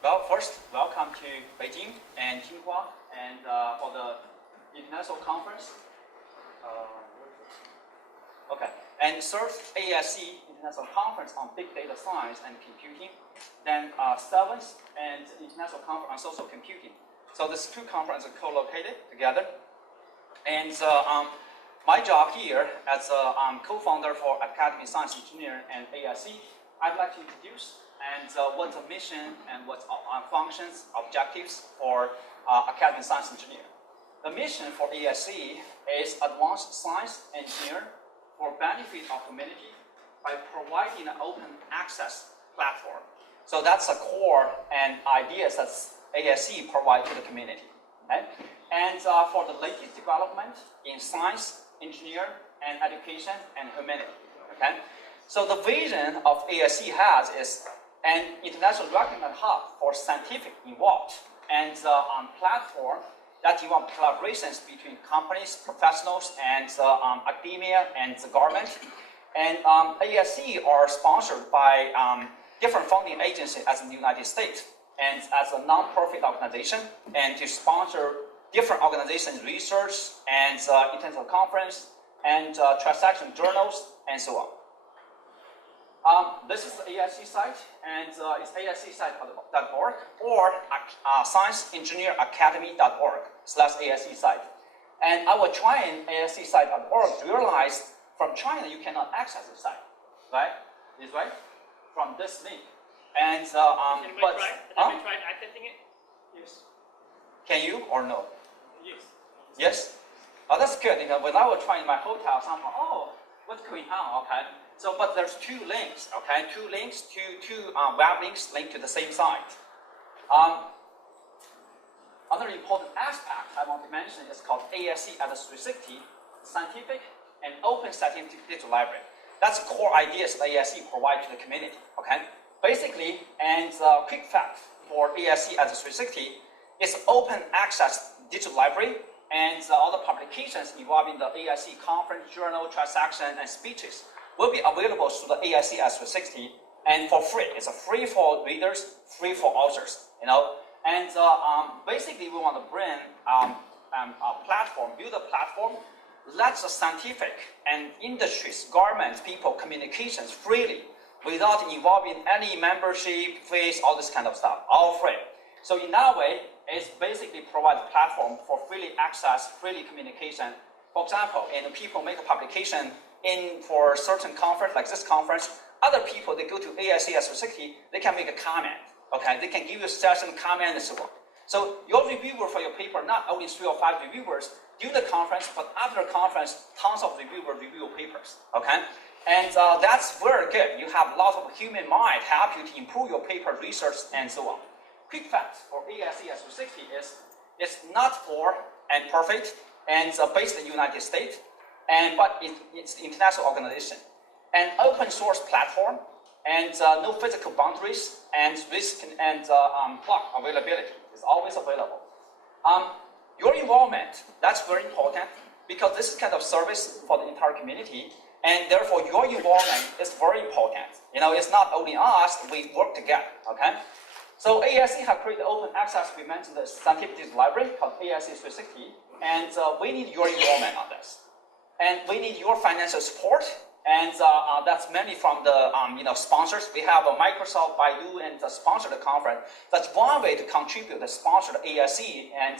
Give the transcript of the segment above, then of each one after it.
Well, first, welcome to Beijing and Tsinghua and for the international conference. Okay, and third, ASC International Conference on Big Data Science and Computing. Then seventh, and International Conference on Social Computing. So these two conferences are co-located together. And my job here as a co-founder for Academy Science Engineer and ASC, I'd like to introduce and what's the mission and what's functions, objectives for Academy Science Engineer. The mission for ASC is advanced science engineer for benefit of community by providing an open access platform. So that's the core and ideas that ASC provides to the community. Okay? And for the latest development in science, engineer, and education and humanity. Okay? So the vision of ASC has is an international recognition hub for scientific involved and platform that involve collaborations between companies, professionals, and academia and the government. And ASC are sponsored by different funding agencies as in the United States and as a non-profit organization, and to sponsor different organizations, research and international conference and transaction journals and so on. This is the ASC site, and it's ascsite.org or scienceengineeracademy.org/ASC site. And I will try in ascsite.org to realize from China you cannot access the site, right? Is right? From this link. And Have you tried accessing it? Yes. Can you or no? Yes. Yes? Oh, that's good. You know, when I was trying my hotel, someone, oh, what's going on? Okay. So, but there's two links, okay? Two links, two web links linked to the same site. Another important aspect I want to mention is called ASC at 360, Scientific and Open Scientific Digital Library. That's core ideas that ASC provide to the community, okay? Basically, and quick fact for ASC at 360 is open access digital library and all the publications involving the ASC conference, journal, transaction, and speeches will be available through the ASC S360 and for free. It's free for readers, free for authors, you know. And basically, we want to bring a platform, build a platform, let the scientific and industries, governments, people, communications freely without involving any membership, fees, all this kind of stuff, all free. So in that way, it basically provides a platform for freely access, freely communication. For example, and people make a publication for a certain conference, like this conference, other people, they go to ASC S360, they can make a comment, okay? They can give you a session, comment, and so on. So your reviewer for your paper, not only 3 or 5 reviewers during the conference, but after the conference, tons of reviewers review your papers, okay? And that's very good. You have lots of human mind help you to improve your paper research and so on. Quick fact for ASC S360 is it's not for and perfect and based in the United States, but it's an international organization. An open source platform and no physical boundaries and risk and clock availability is always available. Your involvement, that's very important because this is kind of service for the entire community, and therefore your involvement is very important. You know, it's not only us, we work together, okay? So ASC have created open access, we mentioned the scientific digital library called ASC 360, and we need your involvement on this. And we need your financial support, and that's mainly from the sponsors. We have Microsoft, Baidu, and sponsor the conference. That's one way to contribute to sponsor the ASC and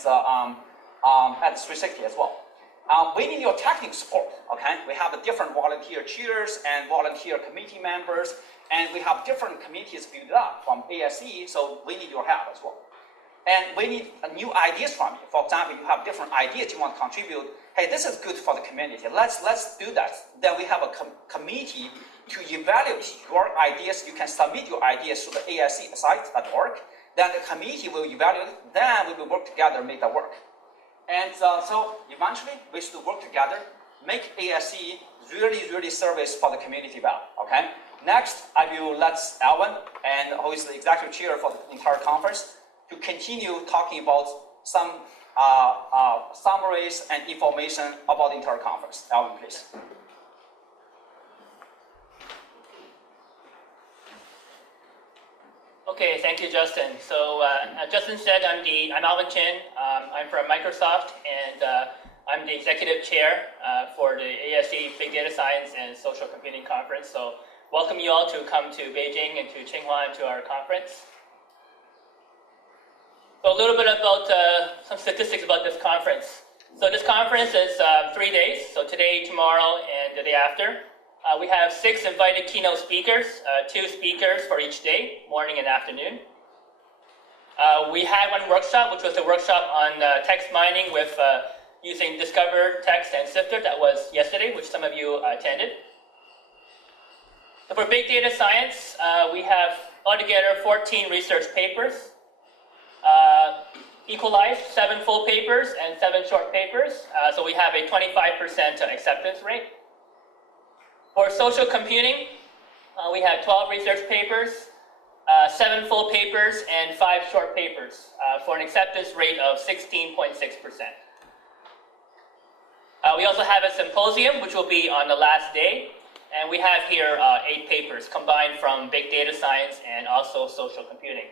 at 360 as well. We need your technical support, okay? We have different volunteer chairs and volunteer committee members, and we have different committees built up from ASC, so we need your help as well. And we need new ideas from you. For example, you have different ideas you want to contribute. Hey, this is good for the community. Let's do that. Then we have a committee to evaluate your ideas. You can submit your ideas to the ASC site.org. Then the committee will evaluate. Then we will work together, make that work. And so eventually, we should work together, make ASC really service for the community well. Okay. Next, I will let Alvin, and who is the executive chair for the entire conference, to continue talking about some summaries and information about the entire conference. Alvin, please. Okay, thank you, Justin. So, Justin said I'm Alvin Chin. I'm from Microsoft, and I'm the executive chair for the ASE Big Data Science and Social Computing Conference. So, welcome you all to come to Beijing and to Tsinghua and to our conference. So, a little bit about some statistics about this conference. So, this conference is 3 days. So, today, tomorrow, and the day after. We have 6 invited keynote speakers, 2 speakers for each day, morning and afternoon. We had one workshop, which was the workshop on text mining with using Discover, Text, and Sifter. That was yesterday, which some of you attended. So for big data science, we have altogether 14 research papers, equalized 7 full papers and 7 short papers. So we have a 25% acceptance rate. For social computing, we had 12 research papers, 7 full papers, and 5 short papers for an acceptance rate of 16.6%. We also have a symposium, which will be on the last day, and we have here 8 papers combined from big data science and also social computing.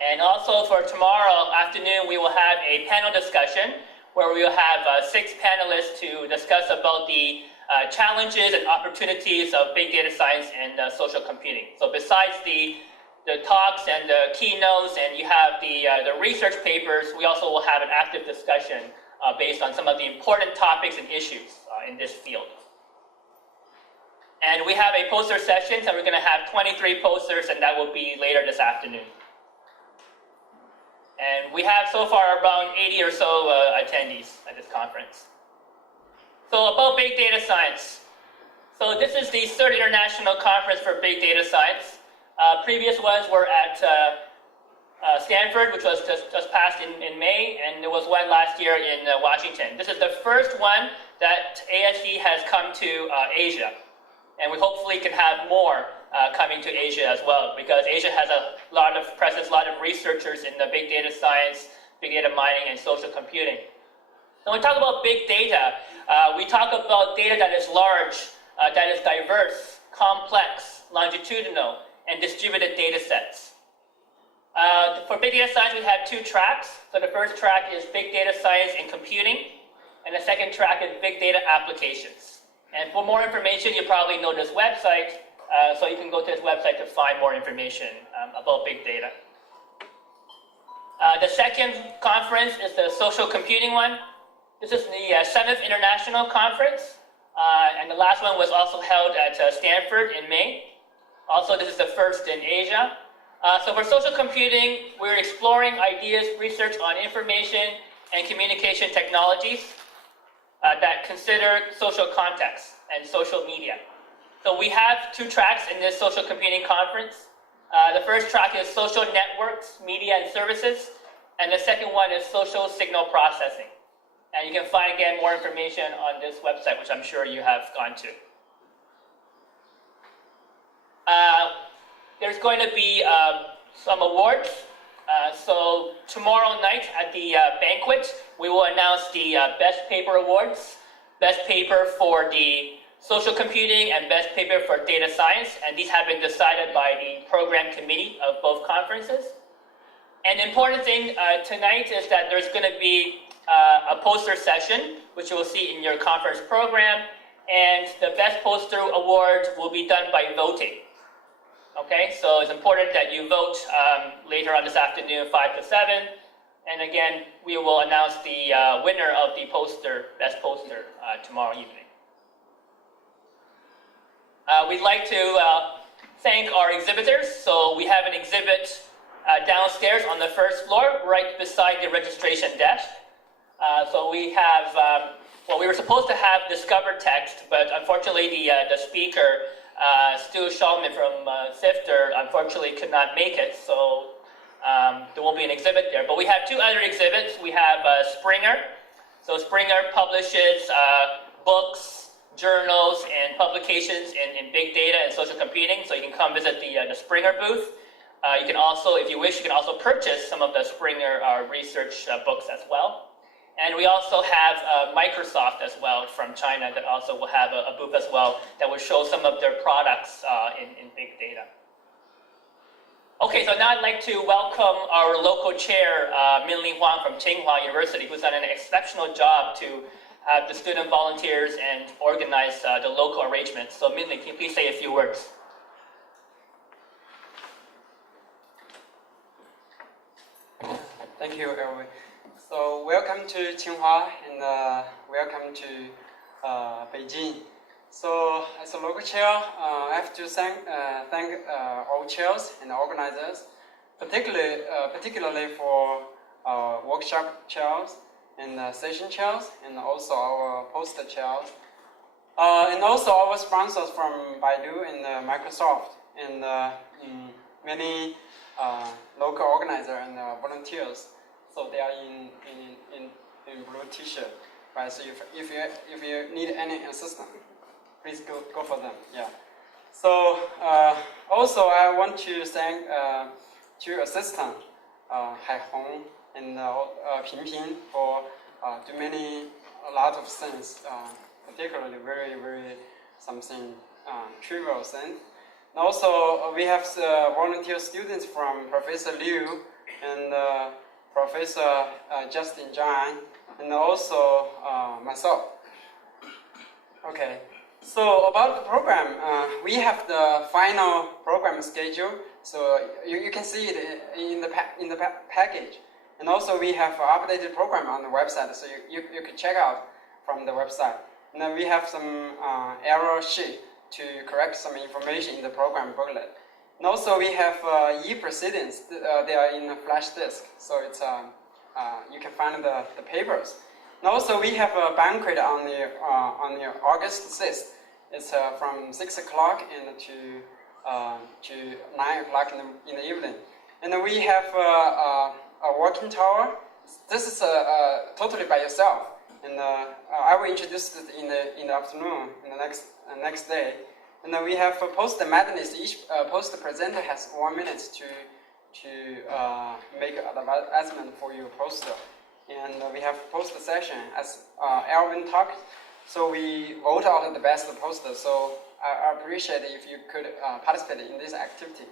And also for tomorrow afternoon, we will have a panel discussion where we will have 6 panelists to discuss about the challenges and opportunities of big data science and social computing. So besides the talks and the keynotes, and you have the research papers, we also will have an active discussion based on some of the important topics and issues in this field. And we have a poster session, so we're going to have 23 posters, and that will be later this afternoon. And we have so far around 80 or so attendees at this conference. So about big data science. So this is the 3rd International Conference for Big Data Science. Previous ones were at Stanford, which was just passed in May, and there was one last year in Washington. This is the first one that ASE has come to Asia. And we hopefully can have more coming to Asia as well, because Asia has a lot of presence, a lot of researchers in the big data science, big data mining, and social computing. So when we talk about big data, we talk about data that is large, that is diverse, complex, longitudinal, and distributed data sets. For big data science, we have 2 tracks. So the first track is big data science and computing, and the second track is big data applications. And for more information, you probably know this website, so you can go to this website to find more information about big data. The second conference is the social computing one. This is the 7th International Conference, and the last one was also held at Stanford in May. Also, this is the first in Asia. So for social computing, we're exploring ideas, research on information and communication technologies that consider social context and social media. So we have 2 tracks in this social computing conference. The first track is social networks, media and services, and the second one is social signal processing. And you can find, again, more information on this website, which I'm sure you have gone to. There's going to be some awards. So tomorrow night at the banquet, we will announce the Best Paper Awards. Best Paper for the social computing and Best Paper for data science. And these have been decided by the program committee of both conferences. And the important thing tonight is that there's going to be a poster session, which you will see in your conference program, and the Best Poster Award will be done by voting. Okay, so it's important that you vote later on this afternoon, 5 to 7, and again, we will announce the winner of the Best Poster, tomorrow evening. We'd like to thank our exhibitors. So we have an exhibit downstairs on the first floor, right beside the registration desk. So we have, well, we were supposed to have Discover Text, but unfortunately the speaker, Stu Schallman from Sifter, unfortunately could not make it, so there won't be an exhibit there. But we have 2 other exhibits. We have Springer. So Springer publishes books, journals, and publications in big data and social computing, so you can come visit the Springer booth. You can also, if you wish, you can also purchase some of the Springer research books as well. And we also have Microsoft as well from China that also will have a booth as well that will show some of their products in big data. Okay, so now I'd like to welcome our local chair, DrWayne Huang from Tsinghua University, who's done an exceptional job to have the student volunteers and organize the local arrangements. So DrWayne, can you please say a few words? Thank you, Alvin. So welcome to Tsinghua and welcome to Beijing. So as a local chair, I have to thank all chairs and organizers, particularly for workshop chairs and session chairs, and also our poster chairs, and also our sponsors from Baidu and Microsoft, and many local organizers and volunteers. So they are in blue T-shirt, right? So if you need any assistance, please go for them. Yeah. So also I want to thank two assistants, Hai Hong and Ping for doing a lot of things, particularly very something trivial things. And also we have volunteer students from Professor Liu and Professor Justin Zhan, and also myself. Okay, so about the program, we have the final program schedule, so you can see it in the package. And also we have an updated program on the website, so you can check out from the website. And then we have some error sheet to correct some information in the program booklet. And also we have e-proceedings. They are in a flash disk, so it's you can find the papers. And also we have a banquet on the August 6th. It's from 6 o'clock and to 9 o'clock in the evening. And then we have a working tower. This is totally by yourself. And I will introduce it in the afternoon, in the next day. And then we have a poster madness. Each poster presenter has 1 minute to make an advertisement for your poster. And we have poster session as Alvin talked. So we vote out the best poster. So I appreciate if you could participate in this activity.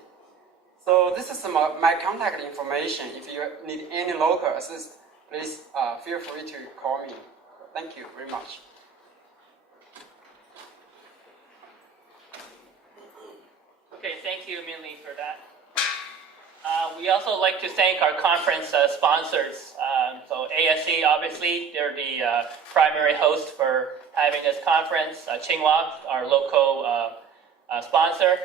So this is my contact information. If you need any local assist, please feel free to call me. Thank you very much. Okay, thank you, Minli, for that. We also like to thank our conference sponsors. So ASE, obviously, they're the primary host for having this conference. Tsinghua, our local sponsor.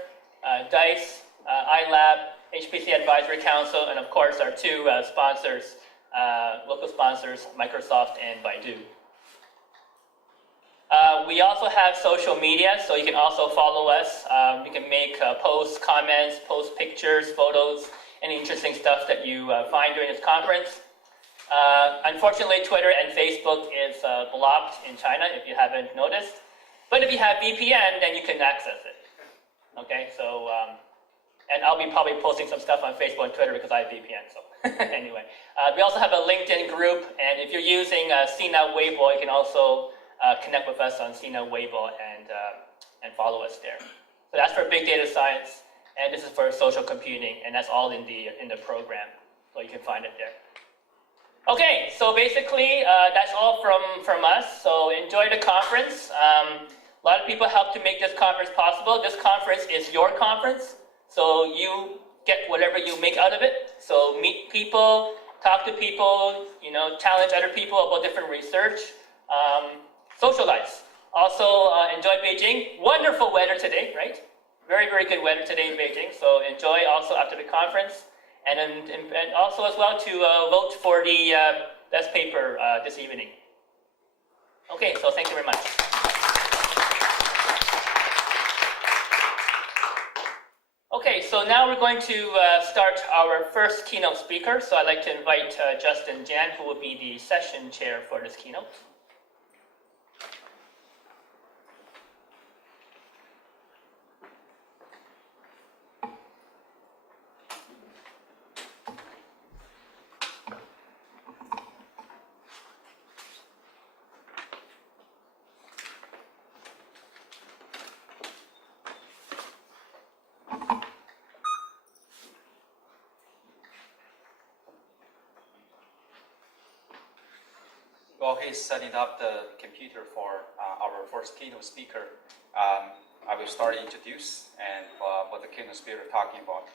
DICE, iLab, HPC Advisory Council, and of course our two sponsors, local sponsors, Microsoft and Baidu. We also have social media, so you can also follow us. You can make posts, comments, post pictures, photos, any interesting stuff that you find during this conference. Unfortunately, Twitter and Facebook is blocked in China, if you haven't noticed. But if you have VPN, then you can access it. Okay, so, and I'll be probably posting some stuff on Facebook and Twitter because I have VPN, so anyway. We also have a LinkedIn group, and if you're using Sina Weibo, you can also connect with us on Sina Weibo and follow us there. So that's for big data science, and this is for social computing, and that's all in the program, so you can find it there. Okay, so basically that's all from us. So enjoy the conference. A lot of people helped to make this conference possible. This conference is your conference, so you get whatever you make out of it. So meet people, talk to people, challenge other people about different research. Socialize. Also enjoy Beijing. Wonderful weather today, right? Very, very good weather today in Beijing. So enjoy also after the conference. And also as well to vote for the best paper this evening. Okay, so thank you very much. Okay, so now we're going to start our first keynote speaker. So I'd like to invite Justin Zhan, who will be the session chair for this keynote. While he's setting up the computer for our first keynote speaker, I will start to introduce and what the keynote speaker is talking about.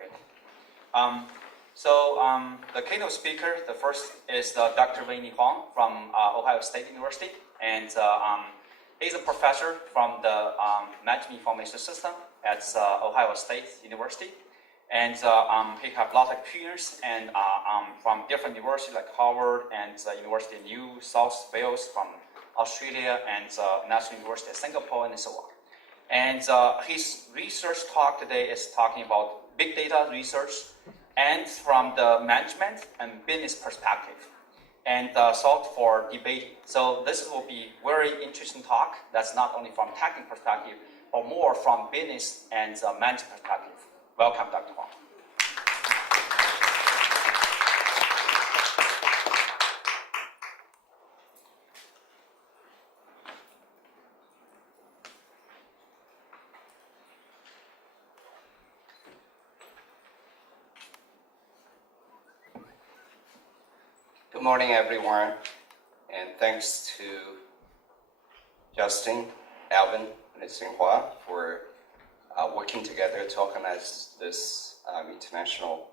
Okay. The keynote speaker, the first is DrWayne Huang from Ohio State University, and he's a professor from the Management Information System at Ohio State University. And he has a lot of experience and from different universities like Harvard and University of New South Wales from Australia and National University of Singapore and so on. And his research talk today is talking about big data research and from the management and business perspective and sought for debating. So this will be very interesting talk that's not only from technical perspective, but more from business and management perspective. Welcome, Dr. Huang. Good morning, everyone, and thanks to Justin, Alvin, and Tsinghua for working together to organize this international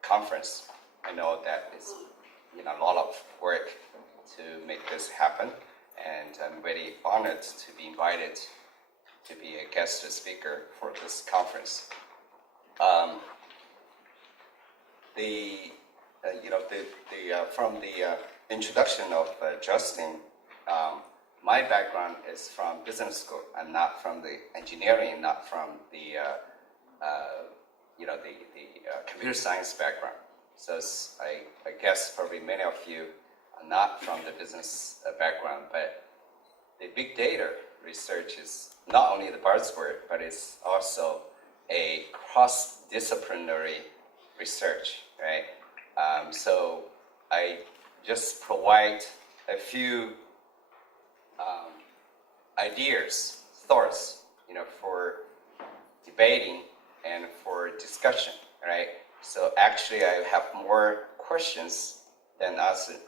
conference. I know that it's a lot of work to make this happen, and I'm very honored to be invited to be a guest speaker for this conference. From the introduction of Justin, my background is from business school. I'm not from the engineering, not from the computer science background. So I guess probably many of you are not from the business background, but the big data research is not only the buzzword, but it's also a cross-disciplinary research, right? So I just provide a few ideas, thoughts, for debating and for discussion, right? So actually, I have more questions than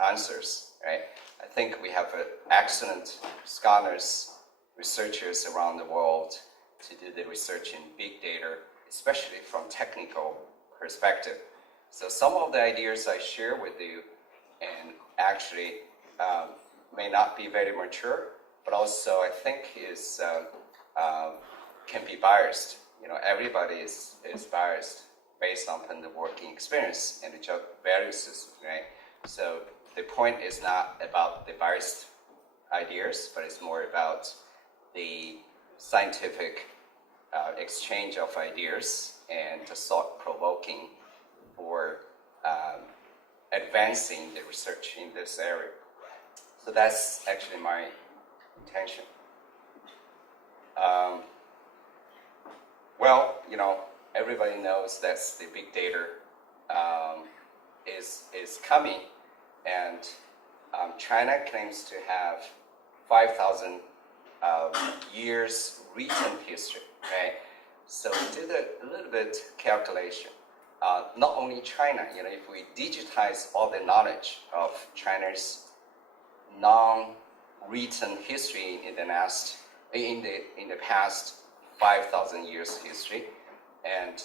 answers, right? I think we have excellent scholars, researchers around the world to do the research in big data, especially from technical perspective. So some of the ideas I share with you and actually may not be very mature, but also I think is can be biased. Everybody is biased based on the working experience and the job values, right? So the point is not about the biased ideas, but it's more about the scientific exchange of ideas and the thought-provoking for advancing the research in this area. So that's actually my intention. Everybody knows that the big data is coming, and China claims to have 5,000 years written history, right? So we did a little bit calculation. Not only China, if we digitize all the knowledge of China's non-written history in the past 5,000 years history, and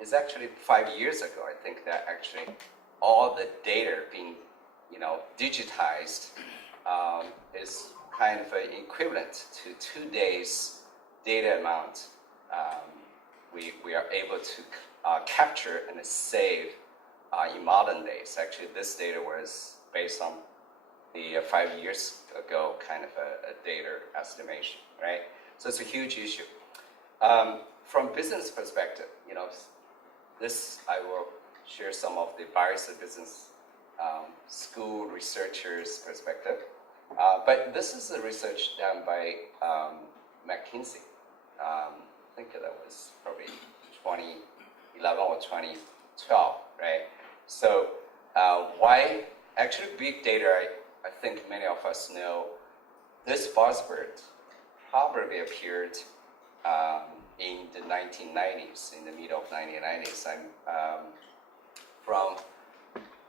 it's actually 5 years ago, I think that actually all the data being, digitized is kind of equivalent to 2 days data amount we are able to capture and save in modern days. Actually, this data was based on the 5 years ago kind of a data estimation, right? So it's a huge issue. From business perspective, this I will share some of the biased business school researchers' perspective. But this is a research done by McKinsey. I think that was probably 2011 or 2012, right? So why actually big data? I think many of us know this buzzword probably appeared in the 1990s, in the middle of 1990s. I'm from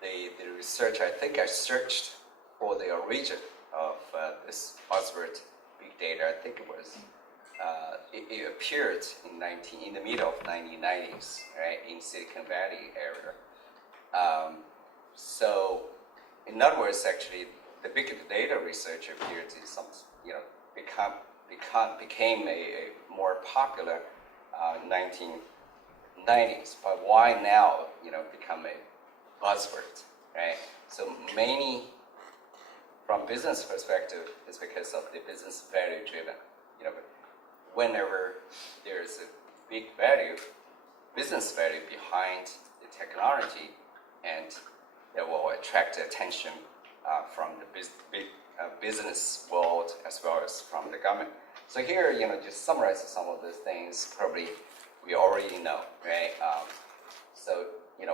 the research, I think I searched for the origin of this buzzword, big data. I think it was, it appeared in the middle of 1990s, right, in Silicon Valley area. So, in other words, actually, the big data research appeared to some, became a more popular 1990s. But why now, become a buzzword, right? So many, from business perspective, is because of the business value driven. Whenever there's a big value, business value behind the technology, and that will attract attention from the business world as well as from the government. So here, just summarize some of those things. Probably we already know, right? So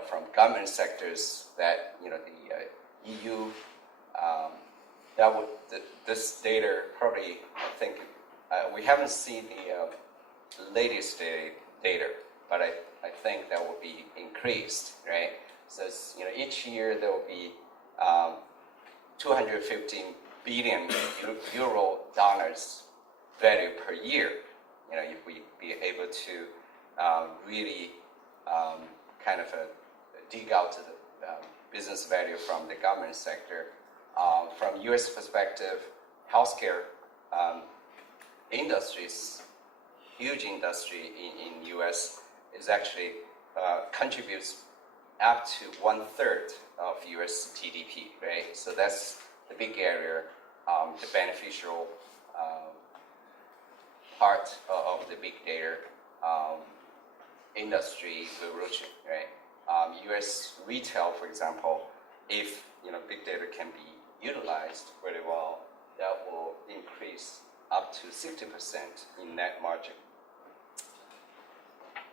from government sectors, that the EU, this data probably, I think, we haven't seen the latest data, but I think that will be increased, right? So each year there will be 215 billion euro dollars value per year. If we be able to really kind of dig out the business value from the government sector. From U.S. perspective, healthcare industries, huge industry in U.S. is actually contributes up to 1/3 of U.S. GDP, right? So that's the big area, the beneficial part of the big data industry evolution, right? U.S. retail, for example, if big data can be utilized very well, that will increase up to 60% in net margin.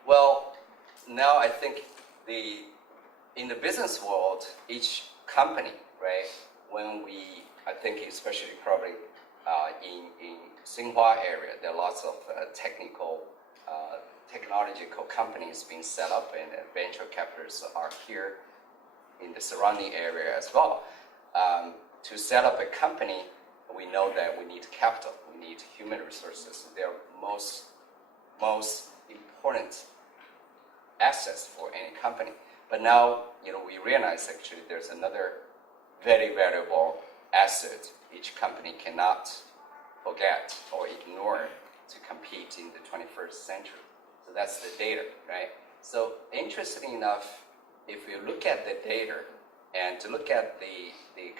Well, now I think in the business world, each company, right, I think especially probably in Tsinghua area, there are lots of technological companies being set up, and venture capitalists are here in the surrounding area as well. To set up a company, we know that we need capital, we need human resources. They're most important assets for any company. But now, we realize actually there's another very valuable asset each company cannot forget or ignore to compete in the 21st century. So that's the data, right? So interestingly enough, if you look at the data and to look at the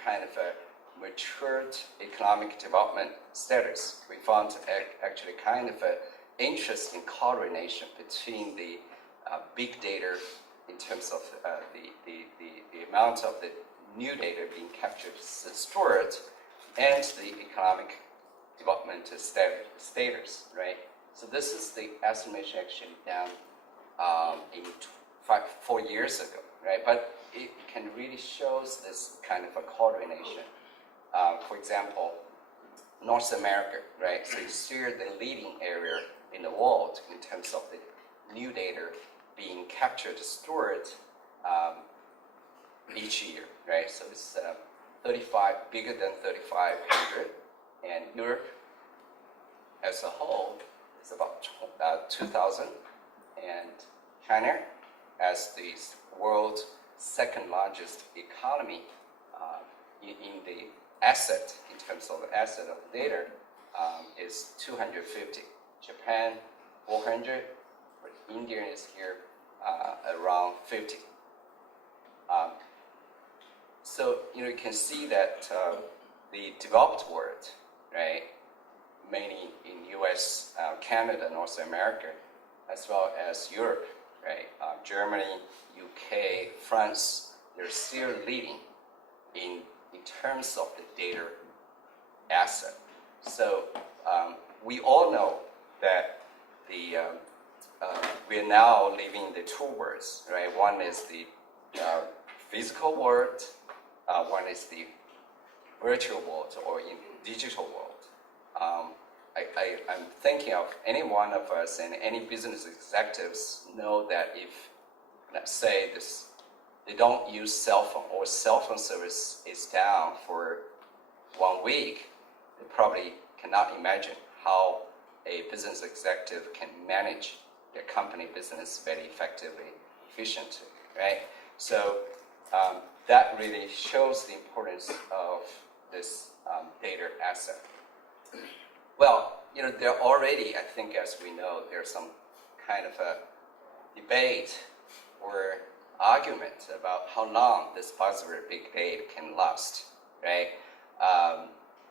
kind of a matured economic development status, we found actually kind of an interesting correlation between the big data in terms of the amount of the new data being captured, stored, and the economic development status, right? So this is the estimation actually done in 4 years ago, right? But it can really shows this kind of a correlation. For example, North America, right? So it's still the leading area in the world in terms of the new data being captured, stored each year, right? So it's bigger than 3,500, and Europe as a whole is about 2,000, and China as the world's second largest economy in the asset, in terms of the asset of data, is 250. Japan, 400. India is here around 50. So you can see that the developed world, right, mainly in U.S., Canada, North America, as well as Europe, right, Germany, UK, France, they're still leading in terms of the data asset. So we all know that we're now living the two worlds, right? One is the physical world, one is the virtual world or in digital world. I'm thinking of any one of us and any business executives know that if, let's say, this they don't use cell phone or cell phone service is down for 1 week, they probably cannot imagine how a business executive can manage their company business very effectively, efficiently, right? So that really shows the importance of this data asset. Well, there already, I think, as we know, there's some kind of a debate or argument about how long this buzzword big data can last, right?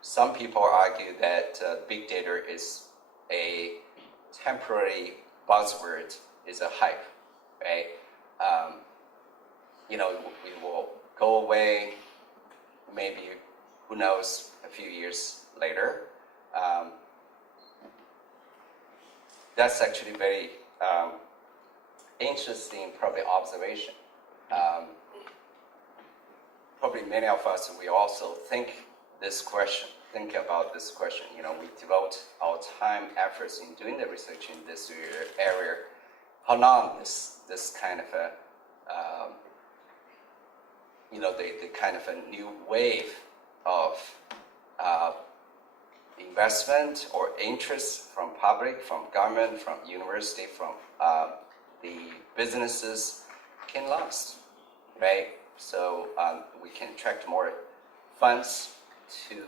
Some people argue that big data is a temporary buzzword, is a hype, right? We will go away, maybe, who knows, a few years later. That's actually very interesting, probably, observation. Probably many of us, we also think about this question. We devote our time, efforts in doing the research in this area. How long this kind of a, the kind of a new wave of investment or interest from public, from government, from university, from the businesses can last, right? So we can attract more funds to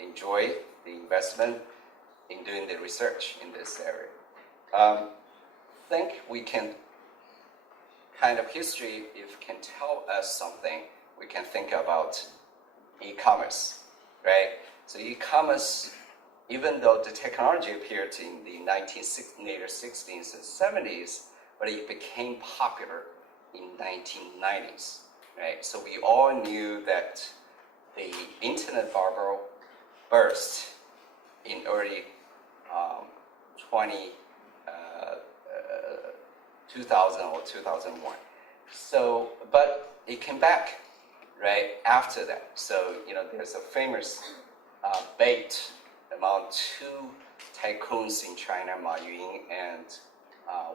enjoy the investment in doing the research in this area. I think we can kind of history, if it can tell us something, we can think about e-commerce, right? So e-commerce, even though the technology appeared in the later 60s and 70s, but it became popular in 1990s, right? So we all knew that the internet bubble burst in early 2000 or 2001. So, but it came back, right, after that. So, there's a famous debate among two tycoons in China, Ma Yun and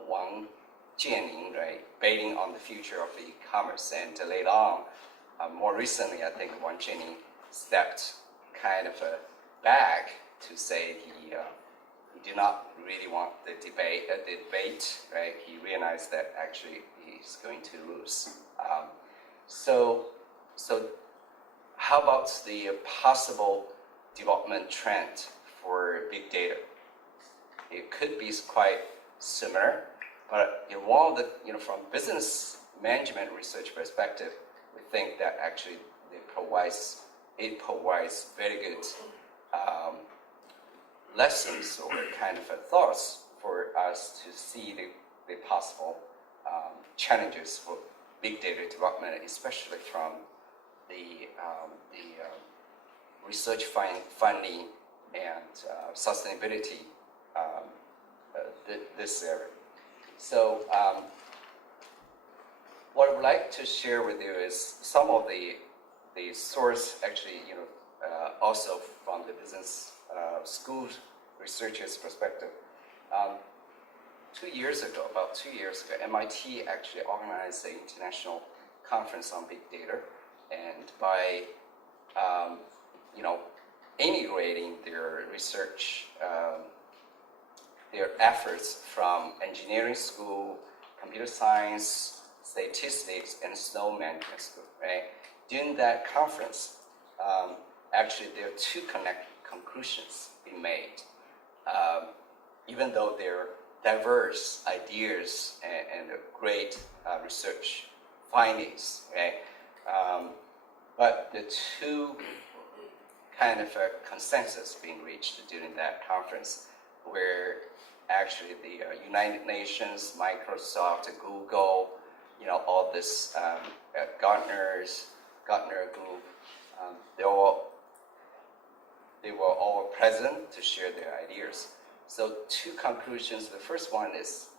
Wang Jianing, right, debating on the future of e-commerce. And later on, more recently, I think Wang Jianing stepped kind of back to say he did not really want the debate, right? He realized that actually he's going to lose. So how about the possible development trend for big data? It could be quite similar, but in one of the, from business management research perspective, we think that actually it provides very good lessons or kind of thoughts for us to see the possible challenges for big data development, especially from the research funding and sustainability this area. So what I would like to share with you is some of the source, actually, also from the business school researchers' perspective. About 2 years ago, MIT actually organized an international conference on big data, and by integrating their research, their efforts from engineering school, computer science, statistics, and snow management school, right? During that conference, actually there are two conclusions being made. Even though they're diverse ideas and great research findings, right? But the two kind of consensus being reached during that conference, where actually the United Nations, Microsoft, Google, all this Gartner group, they were all present to share their ideas. So two conclusions. The first one is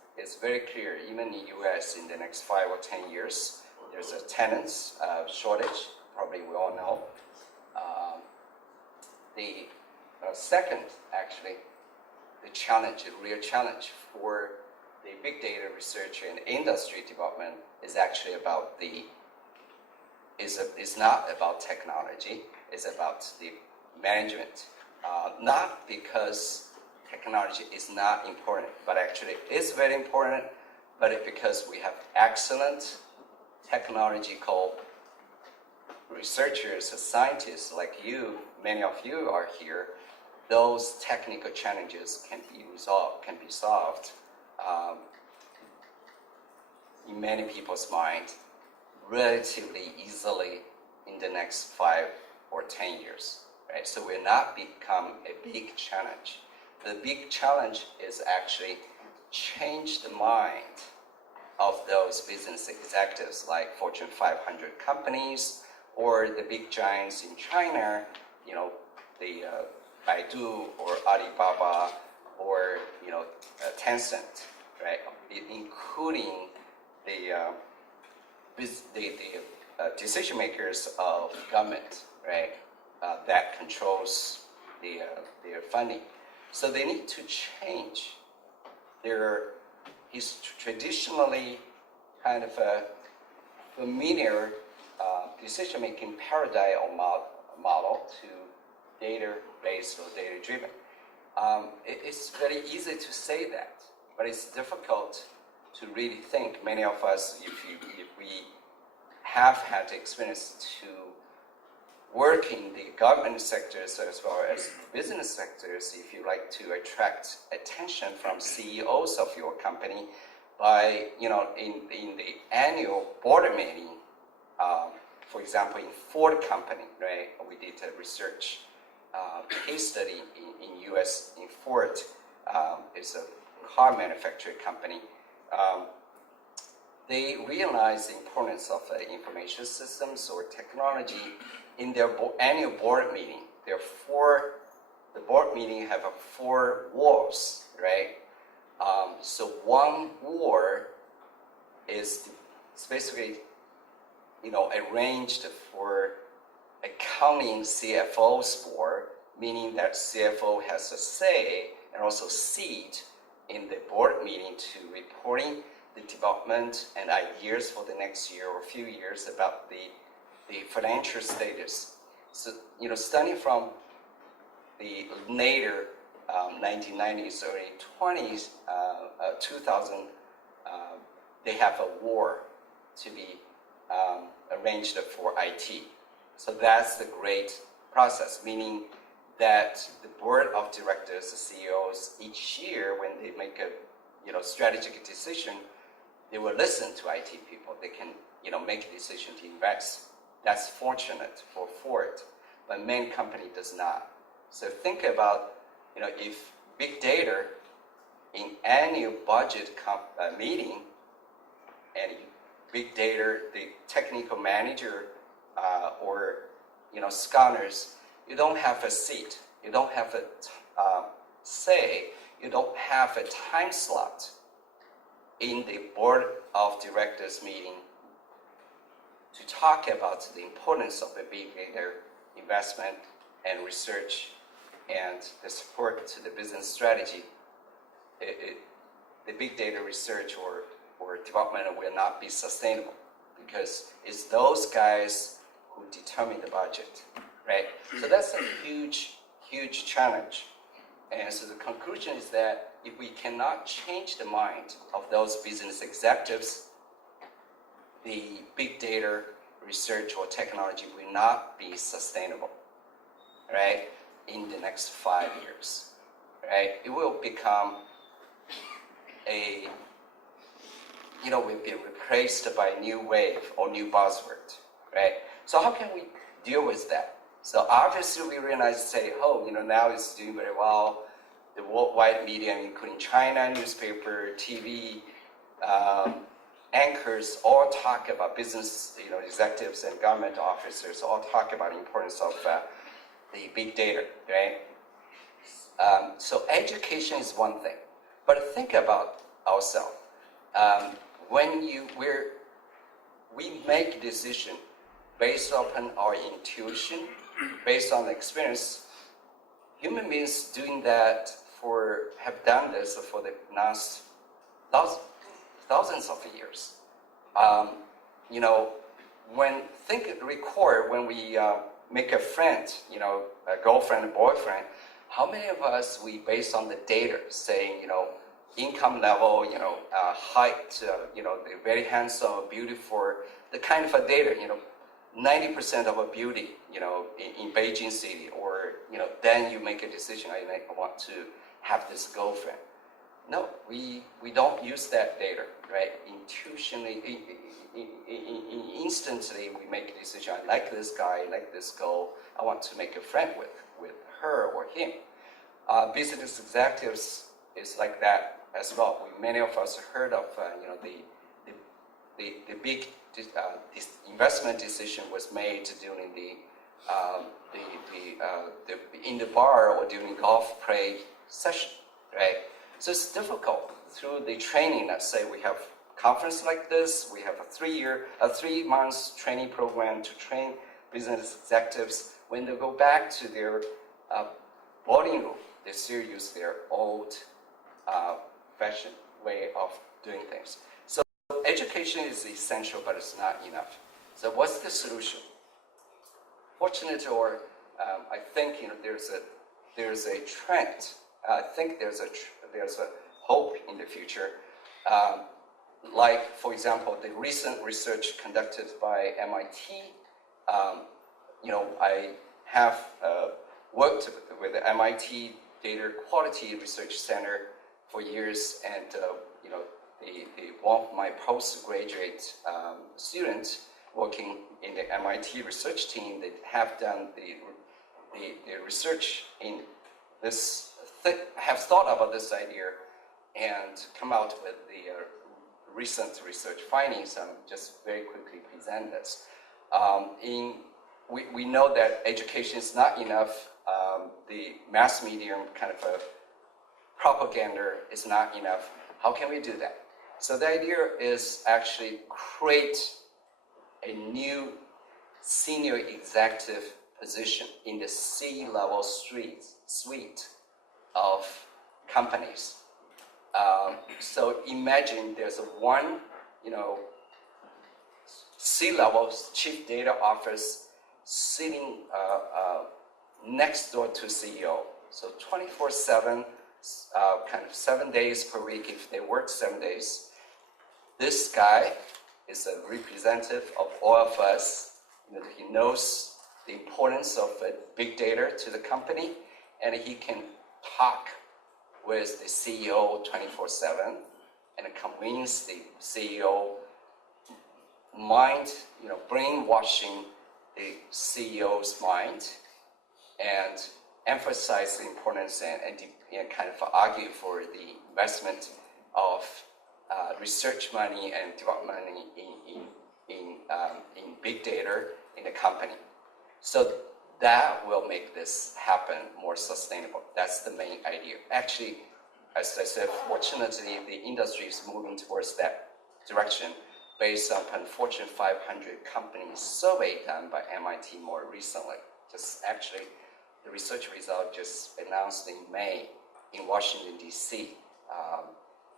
very clear. Even in the U.S., in the next 5 or 10 years, there's a tenants shortage. Probably we all know. The second, actually, the real challenge for the big data research and industry development is actually about the is not about technology, it's about the management. Not because technology is not important, but actually it's very important, but because we have excellent technological researchers, scientists like you, many of you are here, those technical challenges can be resolved, can be solved in many people's mind relatively easily in the next 5 or 10 years, right? So will not become a big challenge. The big challenge is actually change the mind of those business executives like Fortune 500 companies or the big giants in China, you know, the Baidu or Alibaba or, you know, Tencent, right? Including the decision makers of government, right? That controls their funding. So they need to change their traditionally kind of a familiar decision-making paradigm or model to data-based or data-driven. It's very easy to say that, but it's difficult to really think. Many of us, if we have had the experience to work in the government sectors as well as business sectors, if you like to attract attention from CEOs of your company by, you know, in the annual board meeting, for example, in Ford company, right? We did a research case study in US, in Ford, it's a car manufacturing company. They realized the importance of information systems or technology in their annual board meeting. The board meeting have 4 walls, right? So one wall is basically, you know, arranged for accounting CFO's board, meaning that CFO has a say and also seat in the board meeting to reporting the development and ideas for the next year or few years about the financial status. So, you know, starting from the later 1990s, early 20s, 2000, they have a war to be arranged for IT. So that's the great process, meaning that the board of directors, the CEOs, each year when they make a, you know, strategic decision, they will listen to IT people. They can, you know, make a decision to invest. That's fortunate for Ford, but main company does not. So think about, you know, if big data in annual budget meeting and big data, the technical manager or, you know, scholars, you don't have a seat, you don't have a say, you don't have a time slot in the board of directors meeting to talk about the importance of the big data investment and research and the support to the business strategy. The big data research or development will not be sustainable because it's those guys who determine the budget, right? So that's a huge, huge challenge. And so the conclusion is that if we cannot change the mind of those business executives, the big data research or technology will not be sustainable, right, in the next 5 years, right? It will become a, you know, will be replaced by a new wave or new buzzword, right? So how can we deal with that? So obviously we realize, say, oh, you know, now it's doing very well. The worldwide media, including China, newspaper, TV, anchors all talk about business, you know, executives and government officers all talk about the importance of the big data, right? So education is one thing, but think about ourselves. When we make a decision based upon our intuition, based on experience, human beings doing that have done this for the last thousands of years. You know, when we make a friend, a girlfriend, a boyfriend, how many of us we based on the data saying, income level, height, they're very handsome, beautiful, the kind of a data, 90% of a beauty, in Beijing city, or, then you make a decision, I want to have this girlfriend. No, we don't use that data, right? Intuitionally, instantly we make a decision. I like this guy, I like this girl. I want to make a friend with her or him. Business executives is like that as well. Many of us heard of, the big investment decision was made during in the bar or during golf play session, right? So it's difficult through the training. Let's say we have conference like this, we have a 3 months training program to train business executives. When they go back to their boarding room, they still use their old fashioned way of doing things. So education is essential, but it's not enough. So what's the solution? Fortunately, or I think there's a trend. I think there's a hope in the future. Like, for example, the recent research conducted by MIT. I have worked with the MIT Data Quality Research Center for years, and one of my postgraduate students working in the MIT research team, they have done the research in this, have thought about this idea and come out with the recent research findings. I'm just very quickly present this. We know that education is not enough. The mass medium kind of a propaganda is not enough. How can we do that? So the idea is actually create a new senior executive position in the C-level suite of companies. So imagine there's one, C-level chief data office sitting next door to CEO. So 24/7, kind of 7 days per week. If they work 7 days, this guy is a representative of all of us. He knows the importance of big data to the company, and he can talk with the CEO 24/7 and convince the CEO mind, brainwashing the CEO's mind, and emphasize the importance and kind of argue for the investment of research money and development money in big data in the company. So that will make this happen more sustainable. That's the main idea. Actually, as I said, fortunately, the industry is moving towards that direction based on Fortune 500 companies survey done by MIT more recently. Just actually, the research result just announced in May in Washington, D.C.,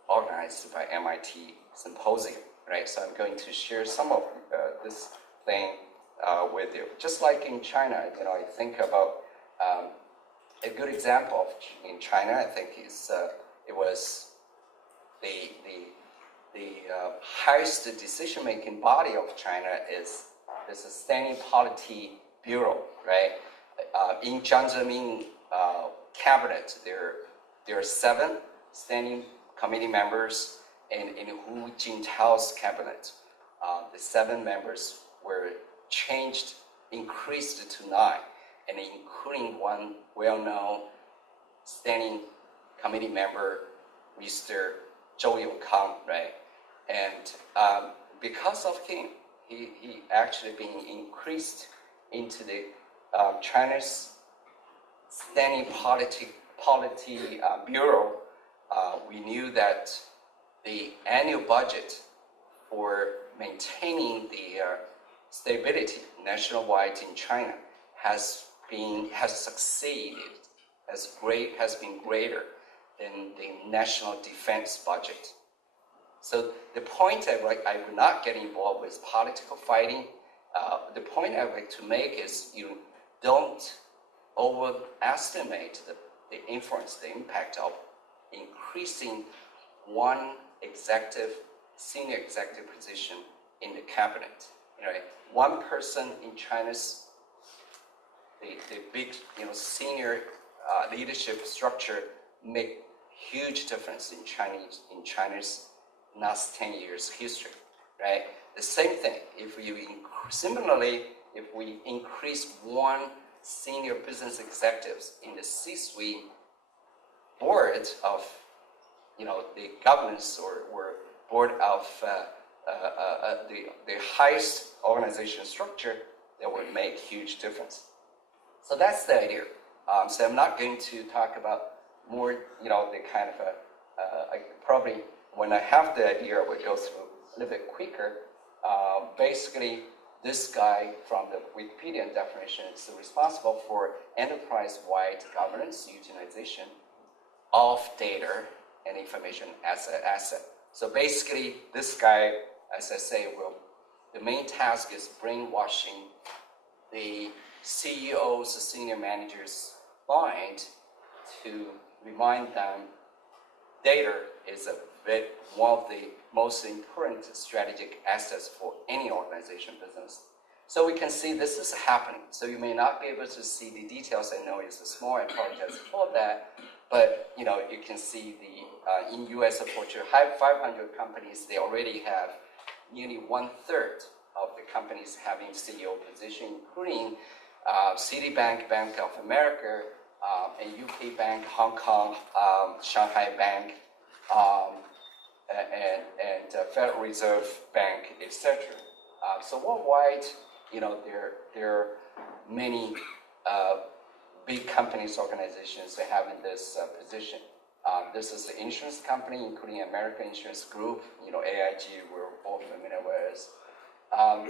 organized by MIT Symposium, right? So I'm going to share some of this thing with you. Just like in China, I think about a good example in China. I think it was the highest decision-making body of China is the Standing Polity Bureau, right? In Jiang Zemin cabinet, there are 7 standing committee members, and in Hu Jintao's cabinet, the 7 members were increased to 9, and including one well-known standing committee member, Mr. Zhou Yongkang, right? And because of him, he actually been increased into the China's Standing Polity Bureau. We knew that the annual budget for maintaining the stability nationwide in China has succeeded, has been greater than the national defense budget. So the point I would not get involved with political fighting the point I would like to make is you don't overestimate the influence, the impact of increasing one senior executive position in the cabinet. Right? One person in China's the big senior leadership structure make huge difference in China's last 10 years history. Right? The same thing. Similarly, if we increase one senior business executives in the C-suite board of the governance or board of the highest organization structure, that would make huge difference. So that's the idea. So I'm not going to talk about more, the kind of probably when I have the idea, I would go through a little bit quicker. Basically, this guy from the Wikipedia definition is responsible for enterprise-wide governance utilization of data and information as an asset. So basically, this guy, as I say, the main task is brainwashing the CEOs, the senior managers' mind to remind them data is one of the most important strategic assets for any organization business. So we can see this is happening. So you may not be able to see the details. I know it's small. I apologize for that. But you can see in U.S. Fortune 500 companies, they already have nearly 1/3 of the companies having CEO position, including Citibank, Bank of America, a UK bank, Hong Kong, Shanghai Bank, and Federal Reserve Bank, etc. So worldwide, there are many big companies, organizations that have in this position. This is the insurance company, including American Insurance Group, AIG, we're all familiar with.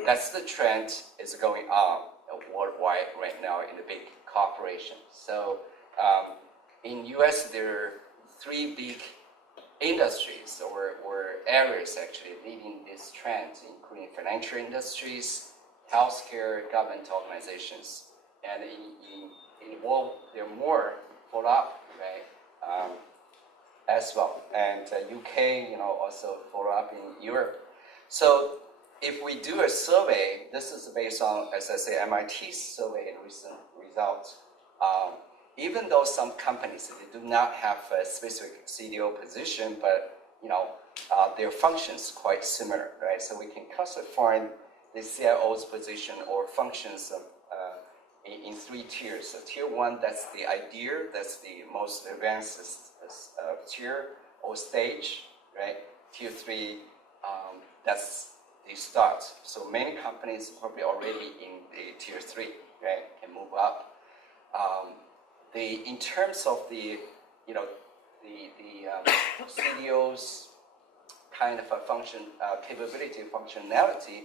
That's the trend is going on worldwide right now in the big corporations. So in US, there are 3 big industries or areas actually leading this trend, including financial industries, healthcare, government organizations, and in the world, there are more follow-up, right, as well. And UK, also follow-up in Europe. So if we do a survey, this is based on, as I say, MIT's survey recent results. Even though some companies, they do not have a specific CDO position, but their functions quite similar, right? So we can classify the CIO's position or functions in 3 tiers. So tier 1, that's the idea, that's the most advanced tier or stage, right? Tier 3, that's the start. So many companies probably already in the tier 3, right, can move up. In terms of the CDO's kind of a function, capability, functionality,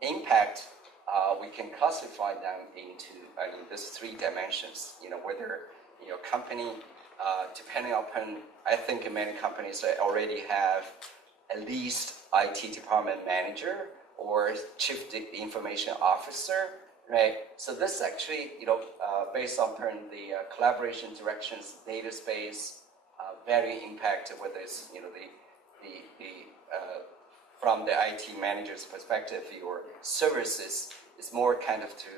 impact, we can classify them into in these 3 dimensions. Whether company, depending upon, I think many companies already have at least IT department manager or chief information officer, right? So this actually, based on the collaboration directions, data space, very impacted, whether it's from the IT manager's perspective, your services is more kind of to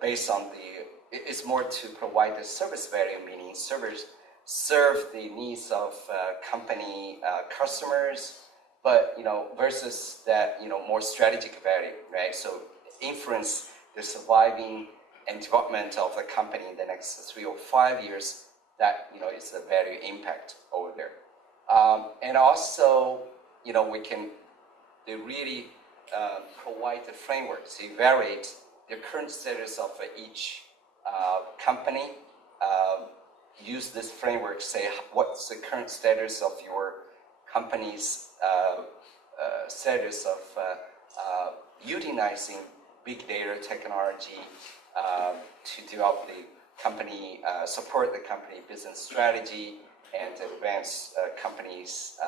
based on it's more to provide the service value, meaning serve the needs of company customers, but versus that more strategic value, right? So influence the surviving and development of the company in the next 3 or 5 years. That is the value impact over there, and also they really provide the framework to evaluate the current status of each company. Use this framework to say what's the current status of your company's status of utilizing big data technology to develop the company, support the company business strategy, and advance company's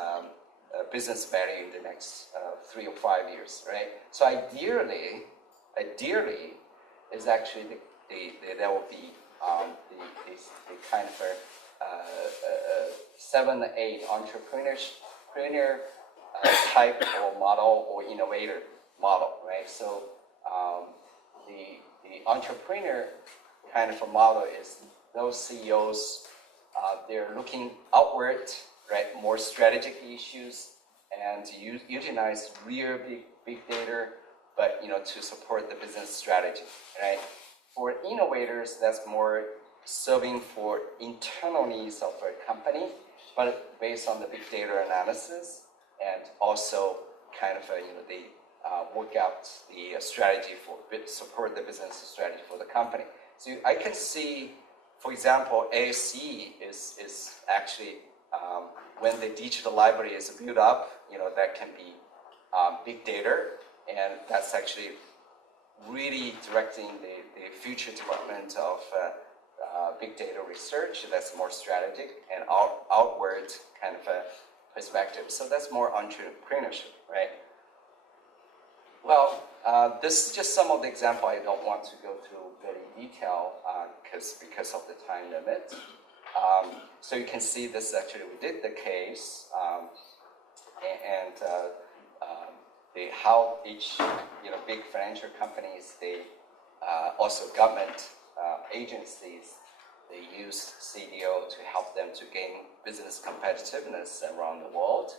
business value in the next 3 or 5 years, right? So ideally is actually there will be the kind of a 7 or 8 entrepreneur type or model or innovator model, right? So the entrepreneur kind of a model is those CEOs, they're looking outward, right? More strategic issues and utilize real big data, but to support the business strategy, right? For innovators, that's more serving for internal needs of a company, but based on the big data analysis, and also kind of they work out the strategy for support the business strategy for the company. So I can see, for example, ASE is actually when the digital library is built up, that can be big data, and that's actually really directing the future development of big data research. That's more strategic and outward kind of a perspective. So that's more entrepreneurship, right? Well, this is just some of the example. I don't want to go through very detail because of the time limit. So you can see this actually we did the case, and how each big financial companies, they also government agencies, they use CDO to help them to gain business competitiveness around the world.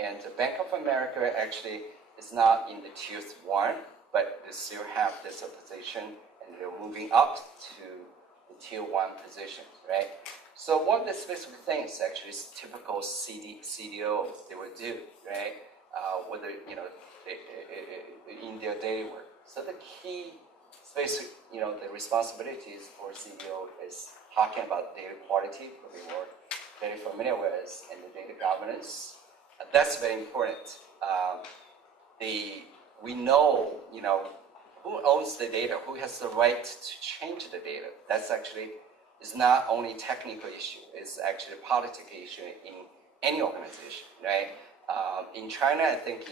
And the Bank of America actually is not in the tier 1, but they still have this position, and they're moving up to the tier 1 position, right? So one of the specific things actually is typical CDO they would do, right? Whether in their daily work. So the key basic, the responsibilities for CDO is talking about data quality, probably more very familiar with, and the data governance. That's very important. We know, who owns the data, who has the right to change the data. That's actually is not only technical issue, it's actually a political issue in any organization, right? In China, I think,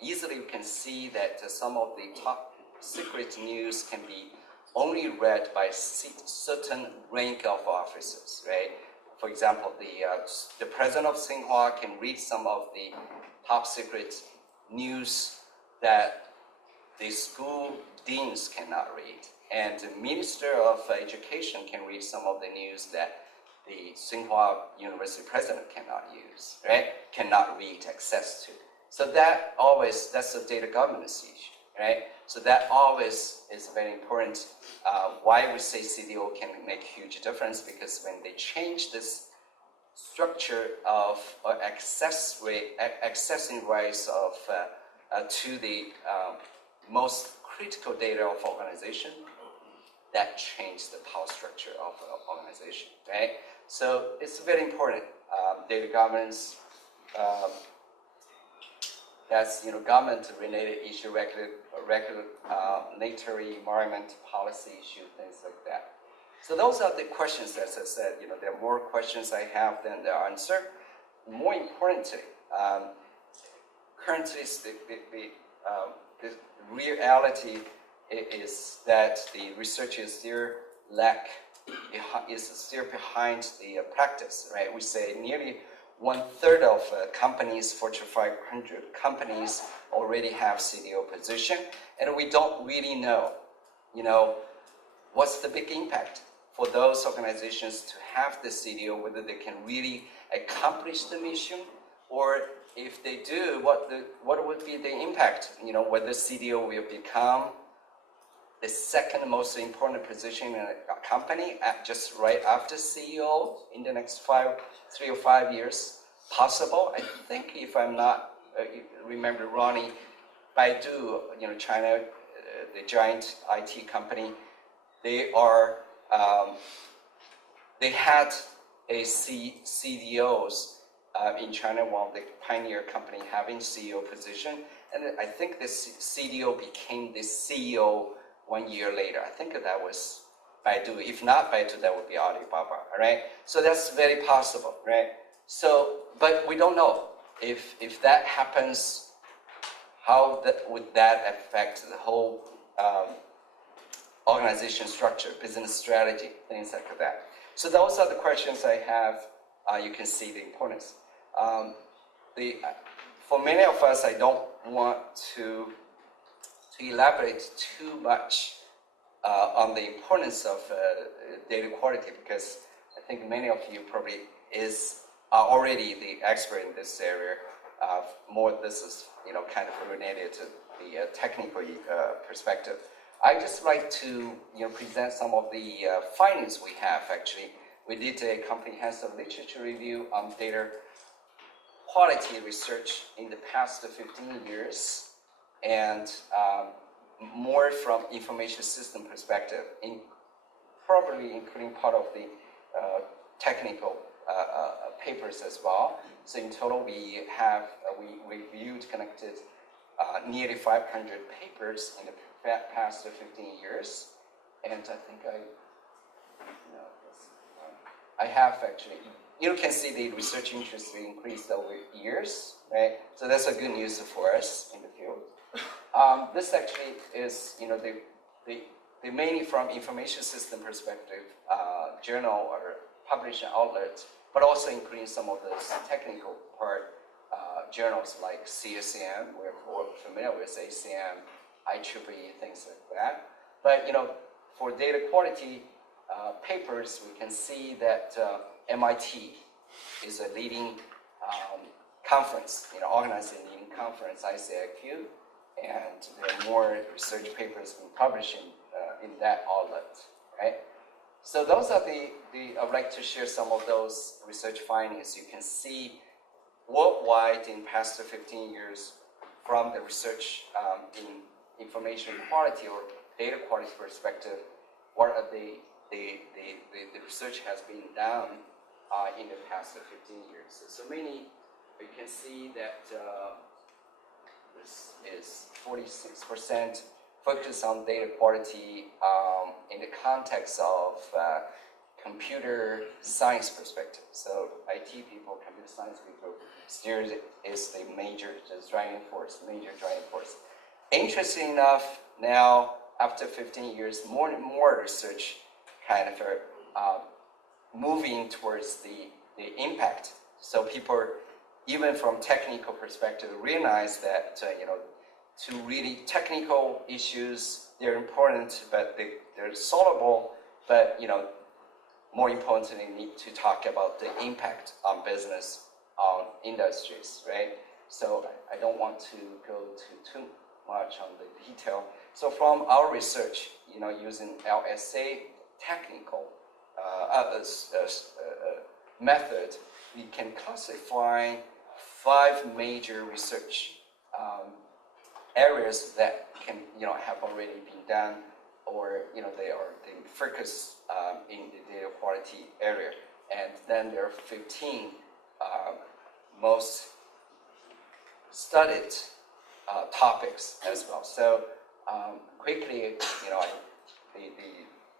easily you can see that some of the top secret news can be only read by certain rank of officers, right? For example, the president of Tsinghua can read some of the top secret news that the school deans cannot read. And the Minister of Education can read some of the news that the Tsinghua University president cannot use, right? Cannot read, access to. So that's a data governance issue, right? So that always is very important. Why we say CDO can make huge difference, because when they change this structure of accessing rights of to the most critical data of organization, that changed the power structure of the organization, right? So it's very important. Data governance, that's government-related issue, regulatory environment, policy issue, things like that. So those are the questions, as I said. There are more questions I have than the answer. More importantly, currently the reality is that the research is still still behind the practice, right? We say nearly 1/3 of companies, Fortune 500 companies, already have CDO position, and we don't really know, what's the big impact for those organizations to have the CDO, whether they can really accomplish the mission, or if they do, what would be the impact? Whether CDO will become the second most important position in a company, just right after CEO in the next 3 or 5 years, possible. I think, if I'm not remember wrongly, Baidu, China, the giant IT company, they had a CDOs in China, one of the pioneer company having CEO position, and I think the CDO became the CEO 1 year later. I think that was Baidu. If not Baidu, that would be Alibaba, right? So that's very possible, right? So, but we don't know. if that happens, how would that affect the whole organization structure, business strategy, things like that. So those are the questions I have. You can see the importance. For many of us, I don't want to elaborate too much on the importance of data quality, because I think many of you probably are already the expert in this area. More this is kind of related to the technical perspective. I just like to present some of the findings we have. Actually, we did a comprehensive literature review on data quality research in the past 15 years, and more from information system perspective, probably including part of the technical papers as well. So in total, we reviewed, connected nearly 500 papers in the past 15 years, and I think I have actually. You can see the research interest increased over years, right? So that's a good news for us in the field. This actually is, the mainly from information system perspective, journal or publishing outlet, but also including some of those technical part journals like CSM. We're familiar with ACM, IEEE, things like that. But for data quality papers, we can see that MIT is a leading conference, organizing a leading conference, ICIQ, and there are more research papers being published in that outlet, right? So those are I'd like to share some of those research findings. You can see worldwide in past 15 years from the research in information quality or data quality perspective, what are the research has been done in the past 15 years. So many, we can see that this is 46% focus on data quality in the context of computer science perspective. So IT people, computer science people, still is the major driving force. Interesting enough, now after 15 years, more and more research kind of moving towards the impact. So people, even from technical perspective, realize that to really technical issues, they're important, but they're solvable. But more importantly, need to talk about the impact on business, on industries, right? So I don't want to go too much on the detail. So from our research, using LSA technical method, we can classify 5 major research areas that can have already been done, or they focus in the data quality area, and then there are 15 most studied topics as well. So quickly,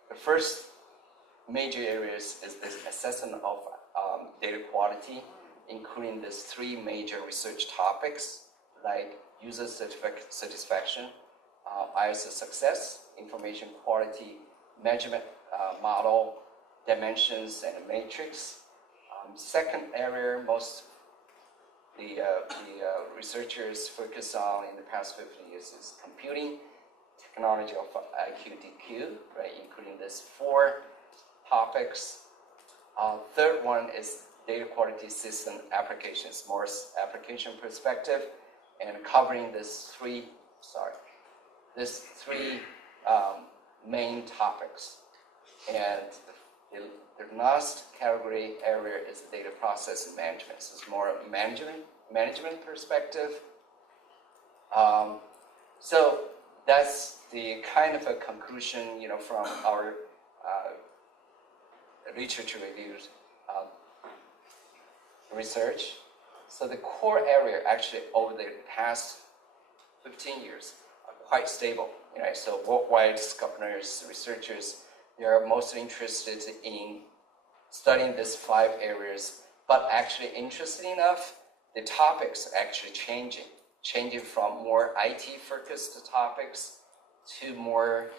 the first major areas is this assessment of data quality, including these 3 major research topics like user satisfaction, ISO success, information quality measurement model, dimensions and matrix. Second area, most the researchers focus on in the past 50 years is computing technology of IQ/DQ, right, including these 4 topics. Third one is data quality system applications, more application perspective, and covering these 3 main topics. And the last category area is data process and management. So it's more management perspective. So that's the kind of a conclusion, from our literature reviews research. So the core area actually over the past 15 years are quite stable. So worldwide scholars, researchers, they are mostly interested in studying these 5 areas. But actually, interesting enough, the topics actually changing from more IT-focused topics to more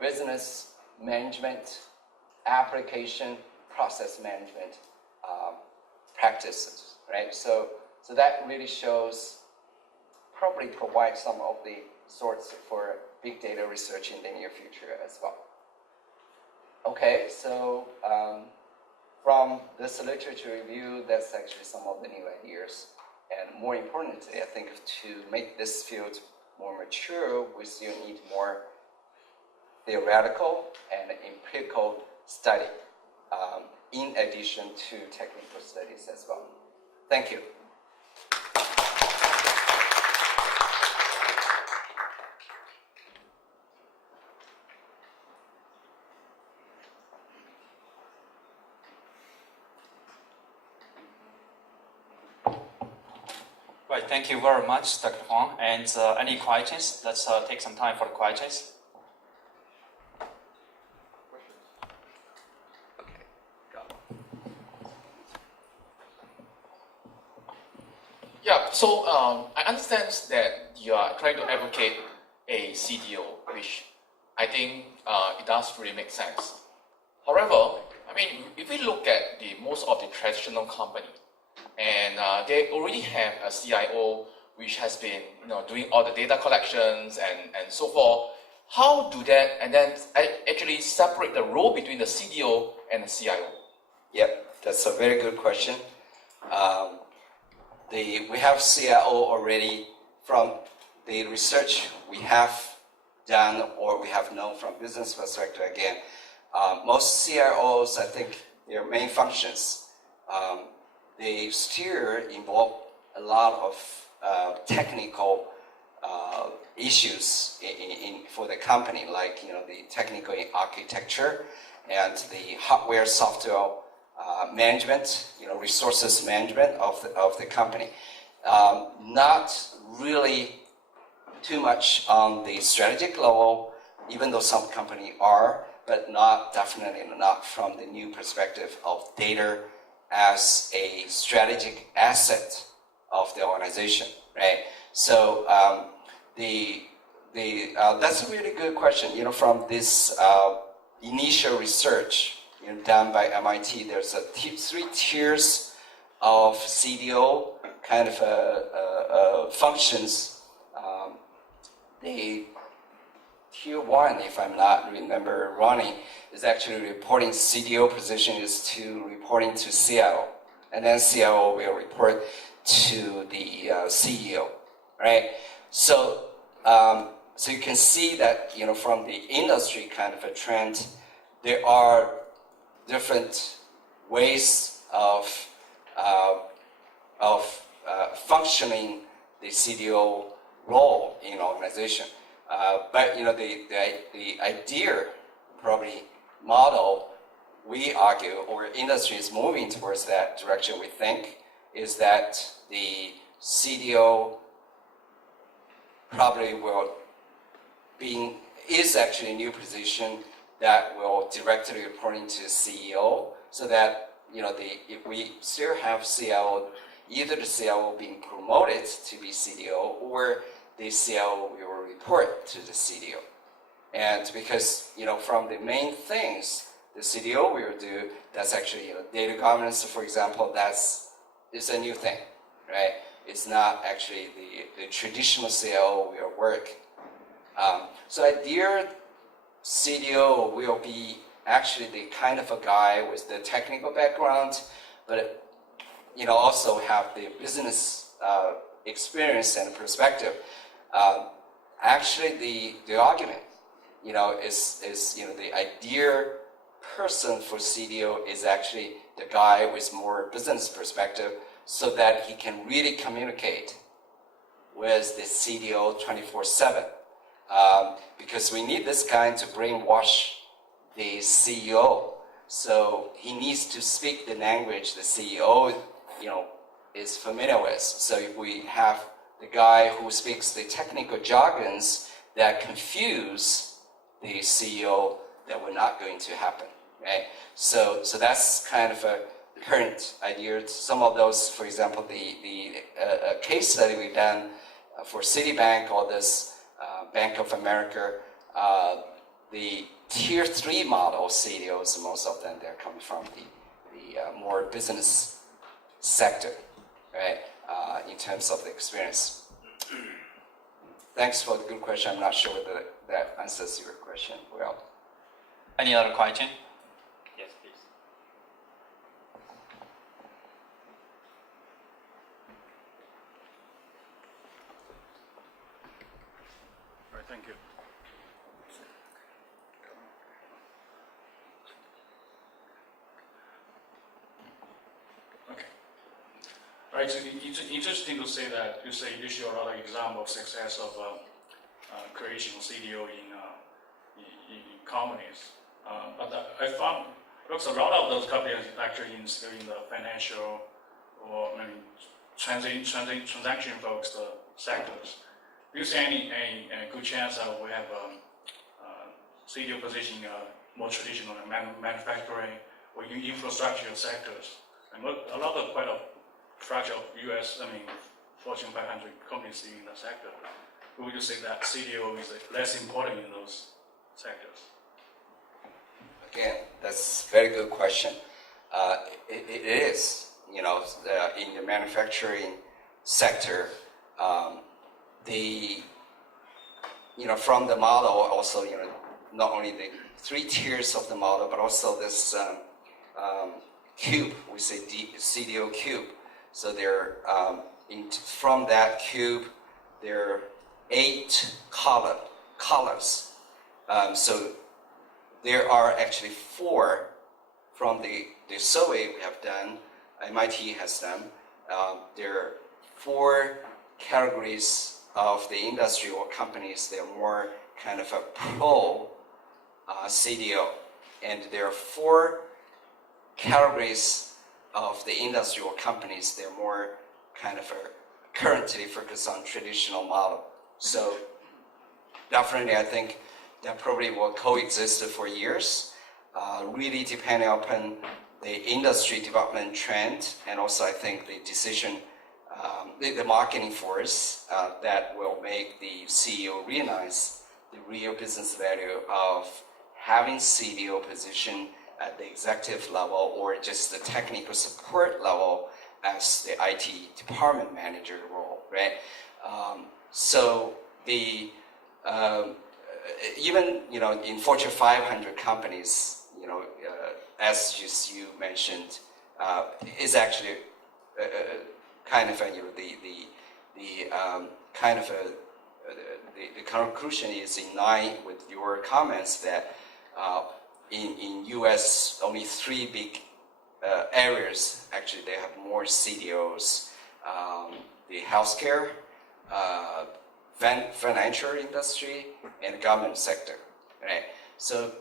business management, application, process management practices, right? So that really shows, probably provides some of the sorts for big data research in the near future as well. Okay, so from this literature review, that's actually some of the new ideas. And more importantly, I think to make this field more mature, we still need more theoretical and empirical study in addition to technical studies as well. Thank you. Right, thank you very much, Dr. Huang. And any questions? Let's take some time for the questions. Yeah, so I understand that you are trying to advocate a CDO, which I think it does really make sense. However, I mean, if we look at most of the traditional company, and they already have a CIO which has been doing all the data collections and so forth. How do that and then actually separate the role between the CDO and the CIO? Yep, that's a very good question. We have CIO already from the research we have done or we have known from business perspective. Again, most CIOs, I think their main functions, they still involve a lot of technical issues for the company, like the technical architecture and the hardware, software management, resources management of the company. Not really too much on the strategic level, even though some companies are, but definitely not from the new perspective of data as a strategic asset of the organization, right? So that's a really good question. From this initial research done by MIT, there's three tiers of CDO kind of functions. The tier one, if I'm not remember wrong, is actually reporting CDO position is to reporting to CIO, and then CIO will report to the CEO, right? So so you can see that from the industry kind of a trend, there are different ways of functioning the CDO role in organization. But the idea, probably model, we argue, or industry is moving towards that direction, we think, is that the CDO probably is actually a new position that will directly reporting to CEO, so that if we still have CIO, either the CIO being promoted to be CDO or the CIO will report to the CDO. And because from the main things the CDO will do, that's actually data governance, for example, it's a new thing, right? It's not actually the traditional CIO will work. So ideal CDO will be actually the kind of a guy with the technical background, but also have the business experience and perspective. Actually, the argument, is the ideal person for CDO is actually the guy with more business perspective, so that he can really communicate with the CDO 24/7. Because we need this guy to brainwash the CEO. So he needs to speak the language the CEO, is familiar with. So if we have the guy who speaks the technical jargons that confuse the CEO, that we're not going to happen, right? So that's kind of the current ideas. Some of those, for example, the case study we've done for Citibank or this Bank of America, the tier 3 model CDOs, most of them, they're coming from the more business sector, right, in terms of the experience. Thanks for the good question. I'm not sure whether that answers your question well. Any other question? Yes, please. All right, thank you. Okay. Right, so it's interesting to say that you say you show a lot of example of success of creation of CDO in companies. But I found looks a lot of those companies actually in the financial or maybe transaction focused sectors. Do you see any good chance that we have CDO position in more traditional manufacturing or infrastructure sectors? And a lot of quite a fraction of U.S. Fortune 500 companies in the sector. Would you say that CDO is less important in those sectors? Again, that's a very good question. It is, in the manufacturing sector, from the model also, not only the 3 tiers of the model, but also this cube, we say CDO cube. So there, from that cube, there are 8 colors. So there are actually 4 from the survey we have done, MIT has done. There are 4 categories of the industry or companies. They're more kind of a pro CDO. And there are 4 categories of the industry or companies. They're more kind of currently focused on traditional model. So definitely I think that probably will coexist for years, really depending upon the industry development trend, and also I think the decision, the marketing force that will make the CEO realize the real business value of having CDO position at the executive level or just the technical support level as the IT department manager role, right? So the even in Fortune 500 companies, as just you mentioned, is actually kind of the conclusion is in line with your comments that in US only 3 big areas actually they have more CDOs: the healthcare, financial industry, and government sector, right? So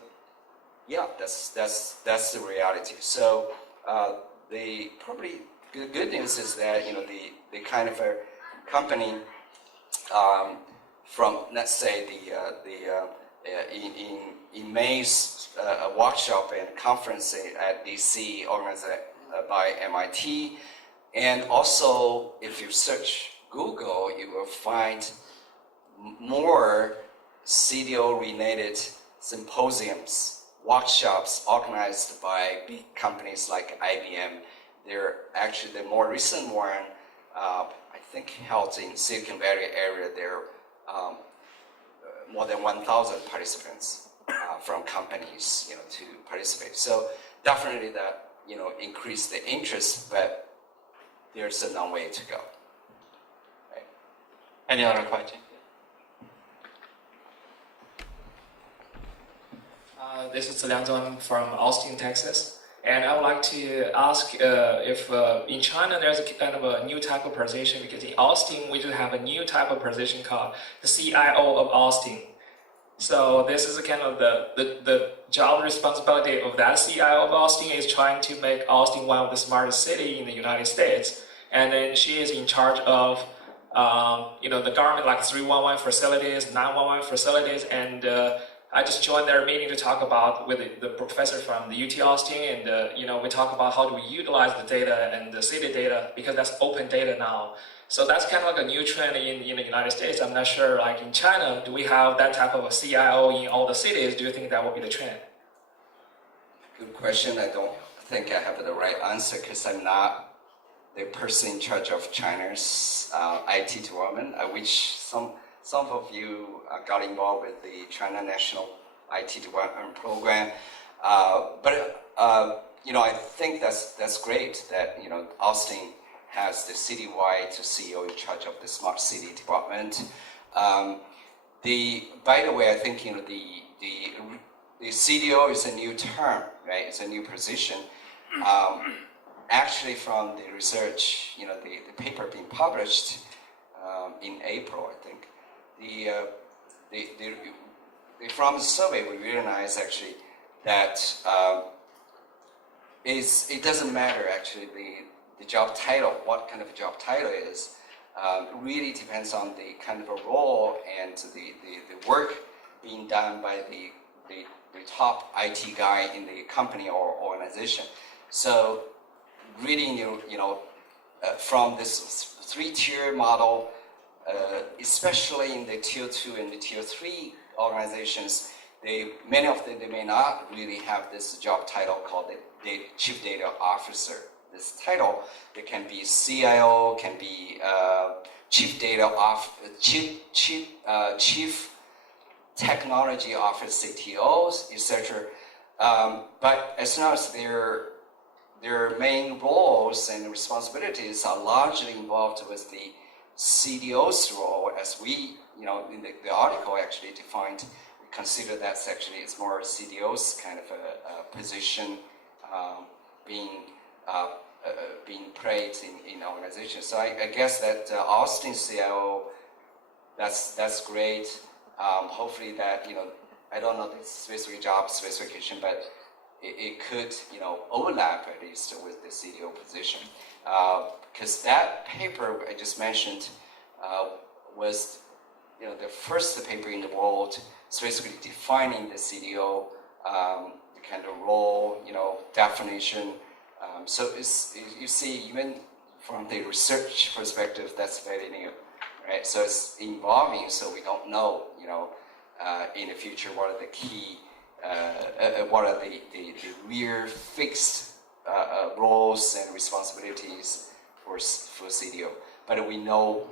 yeah, that's the reality. So the probably good news is that the kind of a company from, let's say, in May's workshop and conference at DC organized by MIT, and also if you search Google, you will find more CDO-related symposiums, workshops organized by big companies like IBM. They're actually the more recent one, I think, held in Silicon Valley area. There are more than 1,000 participants from companies, to participate. So definitely that, increased the interest, but there's a long way to go. Right. Any other question? This is Liang Zhuan from Austin, Texas. And I would like to ask if in China there's a kind of a new type of position, because in Austin we do have a new type of position called the CIO of Austin. So this is kind of the job responsibility of that CIO of Austin is trying to make Austin one of the smartest cities in the United States. And then she is in charge of the government, like 311 facilities, 911 facilities, and I just joined their meeting to talk about with the professor from the UT Austin, and we talk about how do we utilize the data and the city data, because that's open data now. So that's kind of like a new trend in the United States. I'm not sure, like in China, do we have that type of a CIO in all the cities? Do you think that will be the trend? Good question. I don't think I have the right answer because I'm not the person in charge of China's IT development. I wish some of you got involved with the China National IT Development Program. But I think that's great that Austin has the citywide CEO in charge of the smart city development. By the way, I think the CDO is a new term, right? It's a new position. Actually, from the research, the paper being published in April, I think, from the survey we realized actually that it doesn't matter actually the job title, what kind of job title is, really depends on the kind of a role and the work being done by the top IT guy in the company or organization. So really, from this 3-tier model, especially in the tier 2 and the tier 3 organizations, many of them, they may not really have this job title called the Chief Data Officer. This title, it can be CIO, can be Chief Technology Officer, CTOs, etc. But as long as their main roles and responsibilities are largely involved with the CDO's role, as we, in the article actually defined, we consider that's actually it's more CDO's kind of a position being played in organizations. So I guess that Austin CIO, that's great. Hopefully that, I don't know the specific job specification, but it could, overlap at least with the CDO position. Because that paper I just mentioned was, the first paper in the world specifically defining the CDO, the kind of role, definition. So you see, even from the research perspective, that's very new, right? So it's evolving, so we don't know, in the future what are the key, what are the real fixed roles and responsibilities for CDO. But we know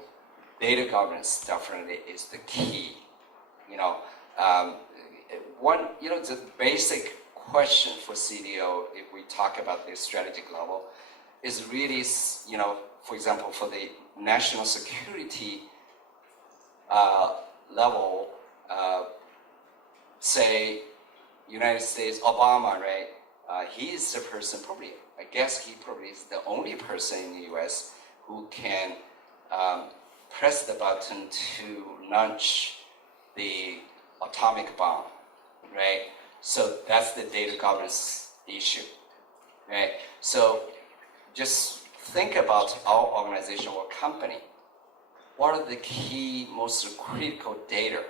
data governance definitely is the key. The basic question for CDO, if we talk about the strategic level, is really, for example, for the national security level, say, United States, Obama, right? He is the person, probably, I guess he probably is the only person in the US who can press the button to launch the atomic bomb, right? So that's the data governance issue, right? So just think about our organization or company. What are the key, most critical data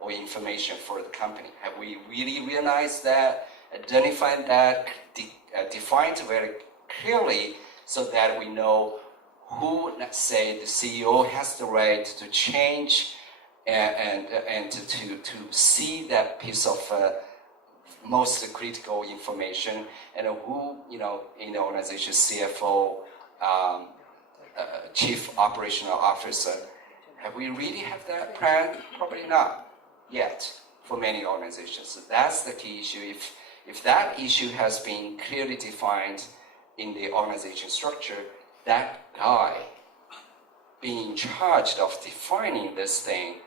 or information for the company? Have we really realized that, identified that, defined very clearly so that we know who, let's say, the CEO has the right to change and to see that piece of most critical information, and who, in the organization, CFO, Chief Operational Officer. Have we really have that plan? Probably not yet for many organizations. So that's the key issue. If that issue has been clearly defined in the organization structure, that guy being in charge of defining this thing,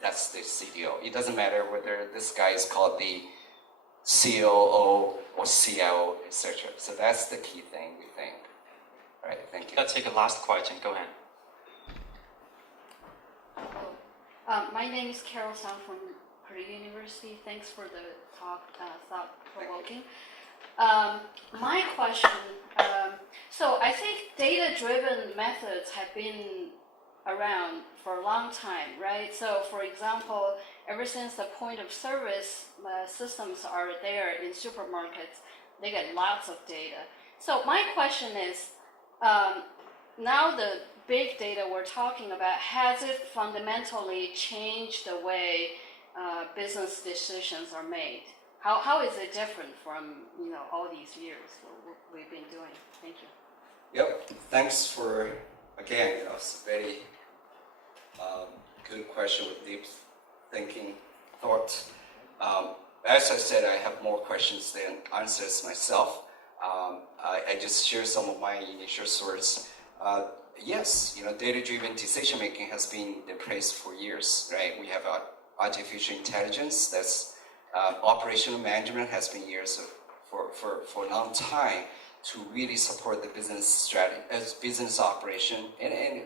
that's the CDO. It doesn't matter whether this guy is called the COO or CIO, etc. So that's the key thing, we think. All right, thank you. Let's take a last question. Go ahead. My name is Carol Sang from Purdue University. Thanks for the talk, thought-provoking. My question, so I think data-driven methods have been around for a long time, right? So, for example, ever since the point of service systems are there in supermarkets, they get lots of data. So my question is, now the big data we're talking about, has it fundamentally changed the way business decisions are made? How is it different from all these years what we've been doing? Thank you. Yep. Thanks for again. It's a very good question with deep thinking thought. As I said, I have more questions than answers myself. I just share some of my initial thoughts. Yes, data-driven decision making has been in place for years, right? We have artificial intelligence. That's operational management has been years for a long time to really support the business strategy, business operation, and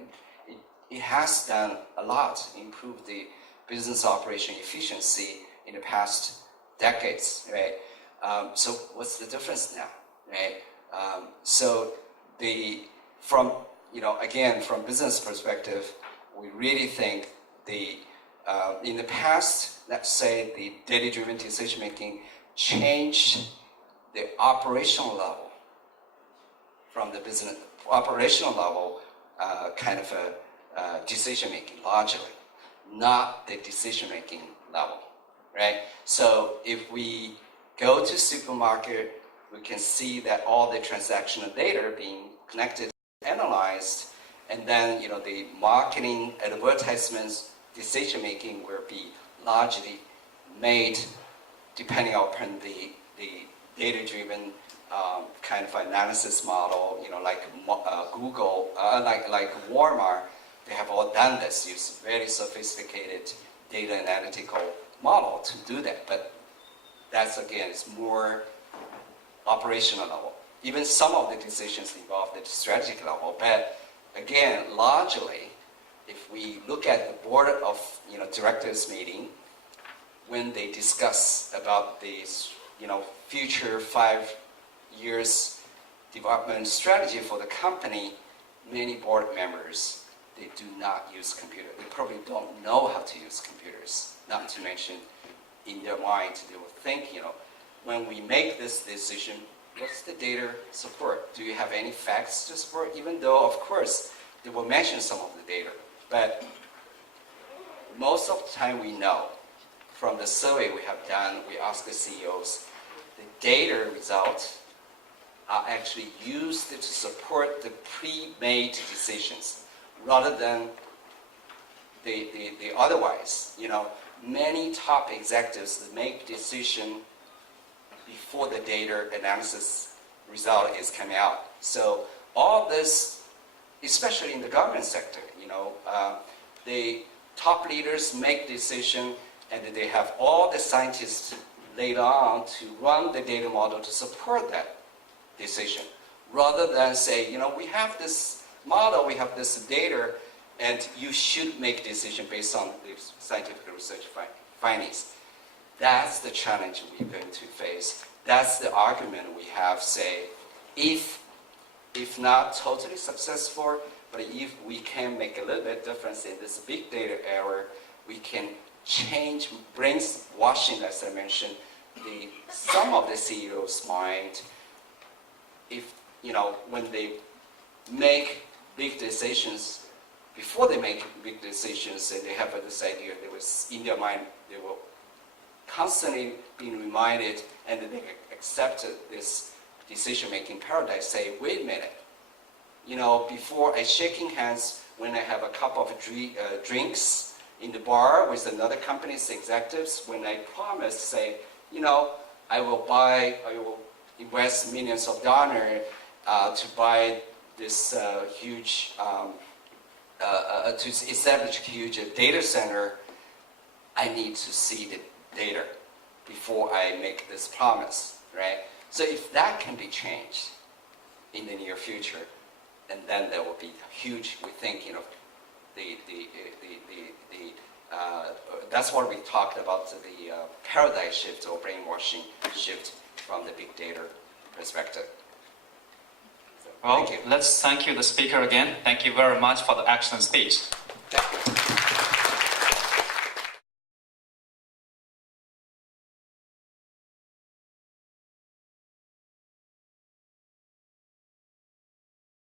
it has done a lot, improved the business operation efficiency in the past decades, right? So what's the difference now, right? From business perspective, we really think in the past, let's say the data-driven decision making changed the operational level from the business operational level kind of a decision making largely, not the decision making level, right? So if we go to supermarket, we can see that all the transactional data are being connected, analyzed, and then the marketing, advertisements, decision making will be largely made depending upon the data-driven kind of analysis model. Like Google, like Walmart, they have all done this, use very sophisticated data analytical model to do that. But that's again, it's more operational level. Even some of the decisions involve the strategic level, but again, largely, if we look at the board of directors meeting, when they discuss about the future 5 years development strategy for the company, many board members, they do not use computers. They probably don't know how to use computers. Not to mention, in their mind, they will think, when we make this decision, what's the data support? Do you have any facts to support? Even though, of course, they will mention some of the data. But most of the time we know, from the survey we have done, we ask the CEOs, the data results are actually used to support the pre-made decisions rather than the otherwise. Many top executives make decision before the data analysis result is coming out. So all this, especially in the government sector, the top leaders make decision and they have all the scientists later on to run the data model to support that decision, rather than say, we have this model, we have this data, and you should make decision based on the scientific research findings. That's the challenge we're going to face. That's the argument we have, say, if not totally successful, but if we can make a little bit difference in this big data era, we can change brainwashing, as I mentioned, some of the CEOs' mind. If when they make big decisions, before they make big decisions, and they have this idea, they was in their mind, they will constantly being reminded, and they accepted this decision-making paradigm. Say, wait a minute. Before I shaking hands when I have a cup of drinks in the bar with another company's executives, when I promise, say, I will invest millions of dollars to buy this huge, to establish a huge data center, I need to see the data before I make this promise, right? So if that can be changed in the near future, and then there will be huge, we think, that's what we talked about, the paradigm shift or brainwashing shift from the big data perspective. So, well, let's thank you, the speaker, again. Thank you very much for the excellent speech. Thank you.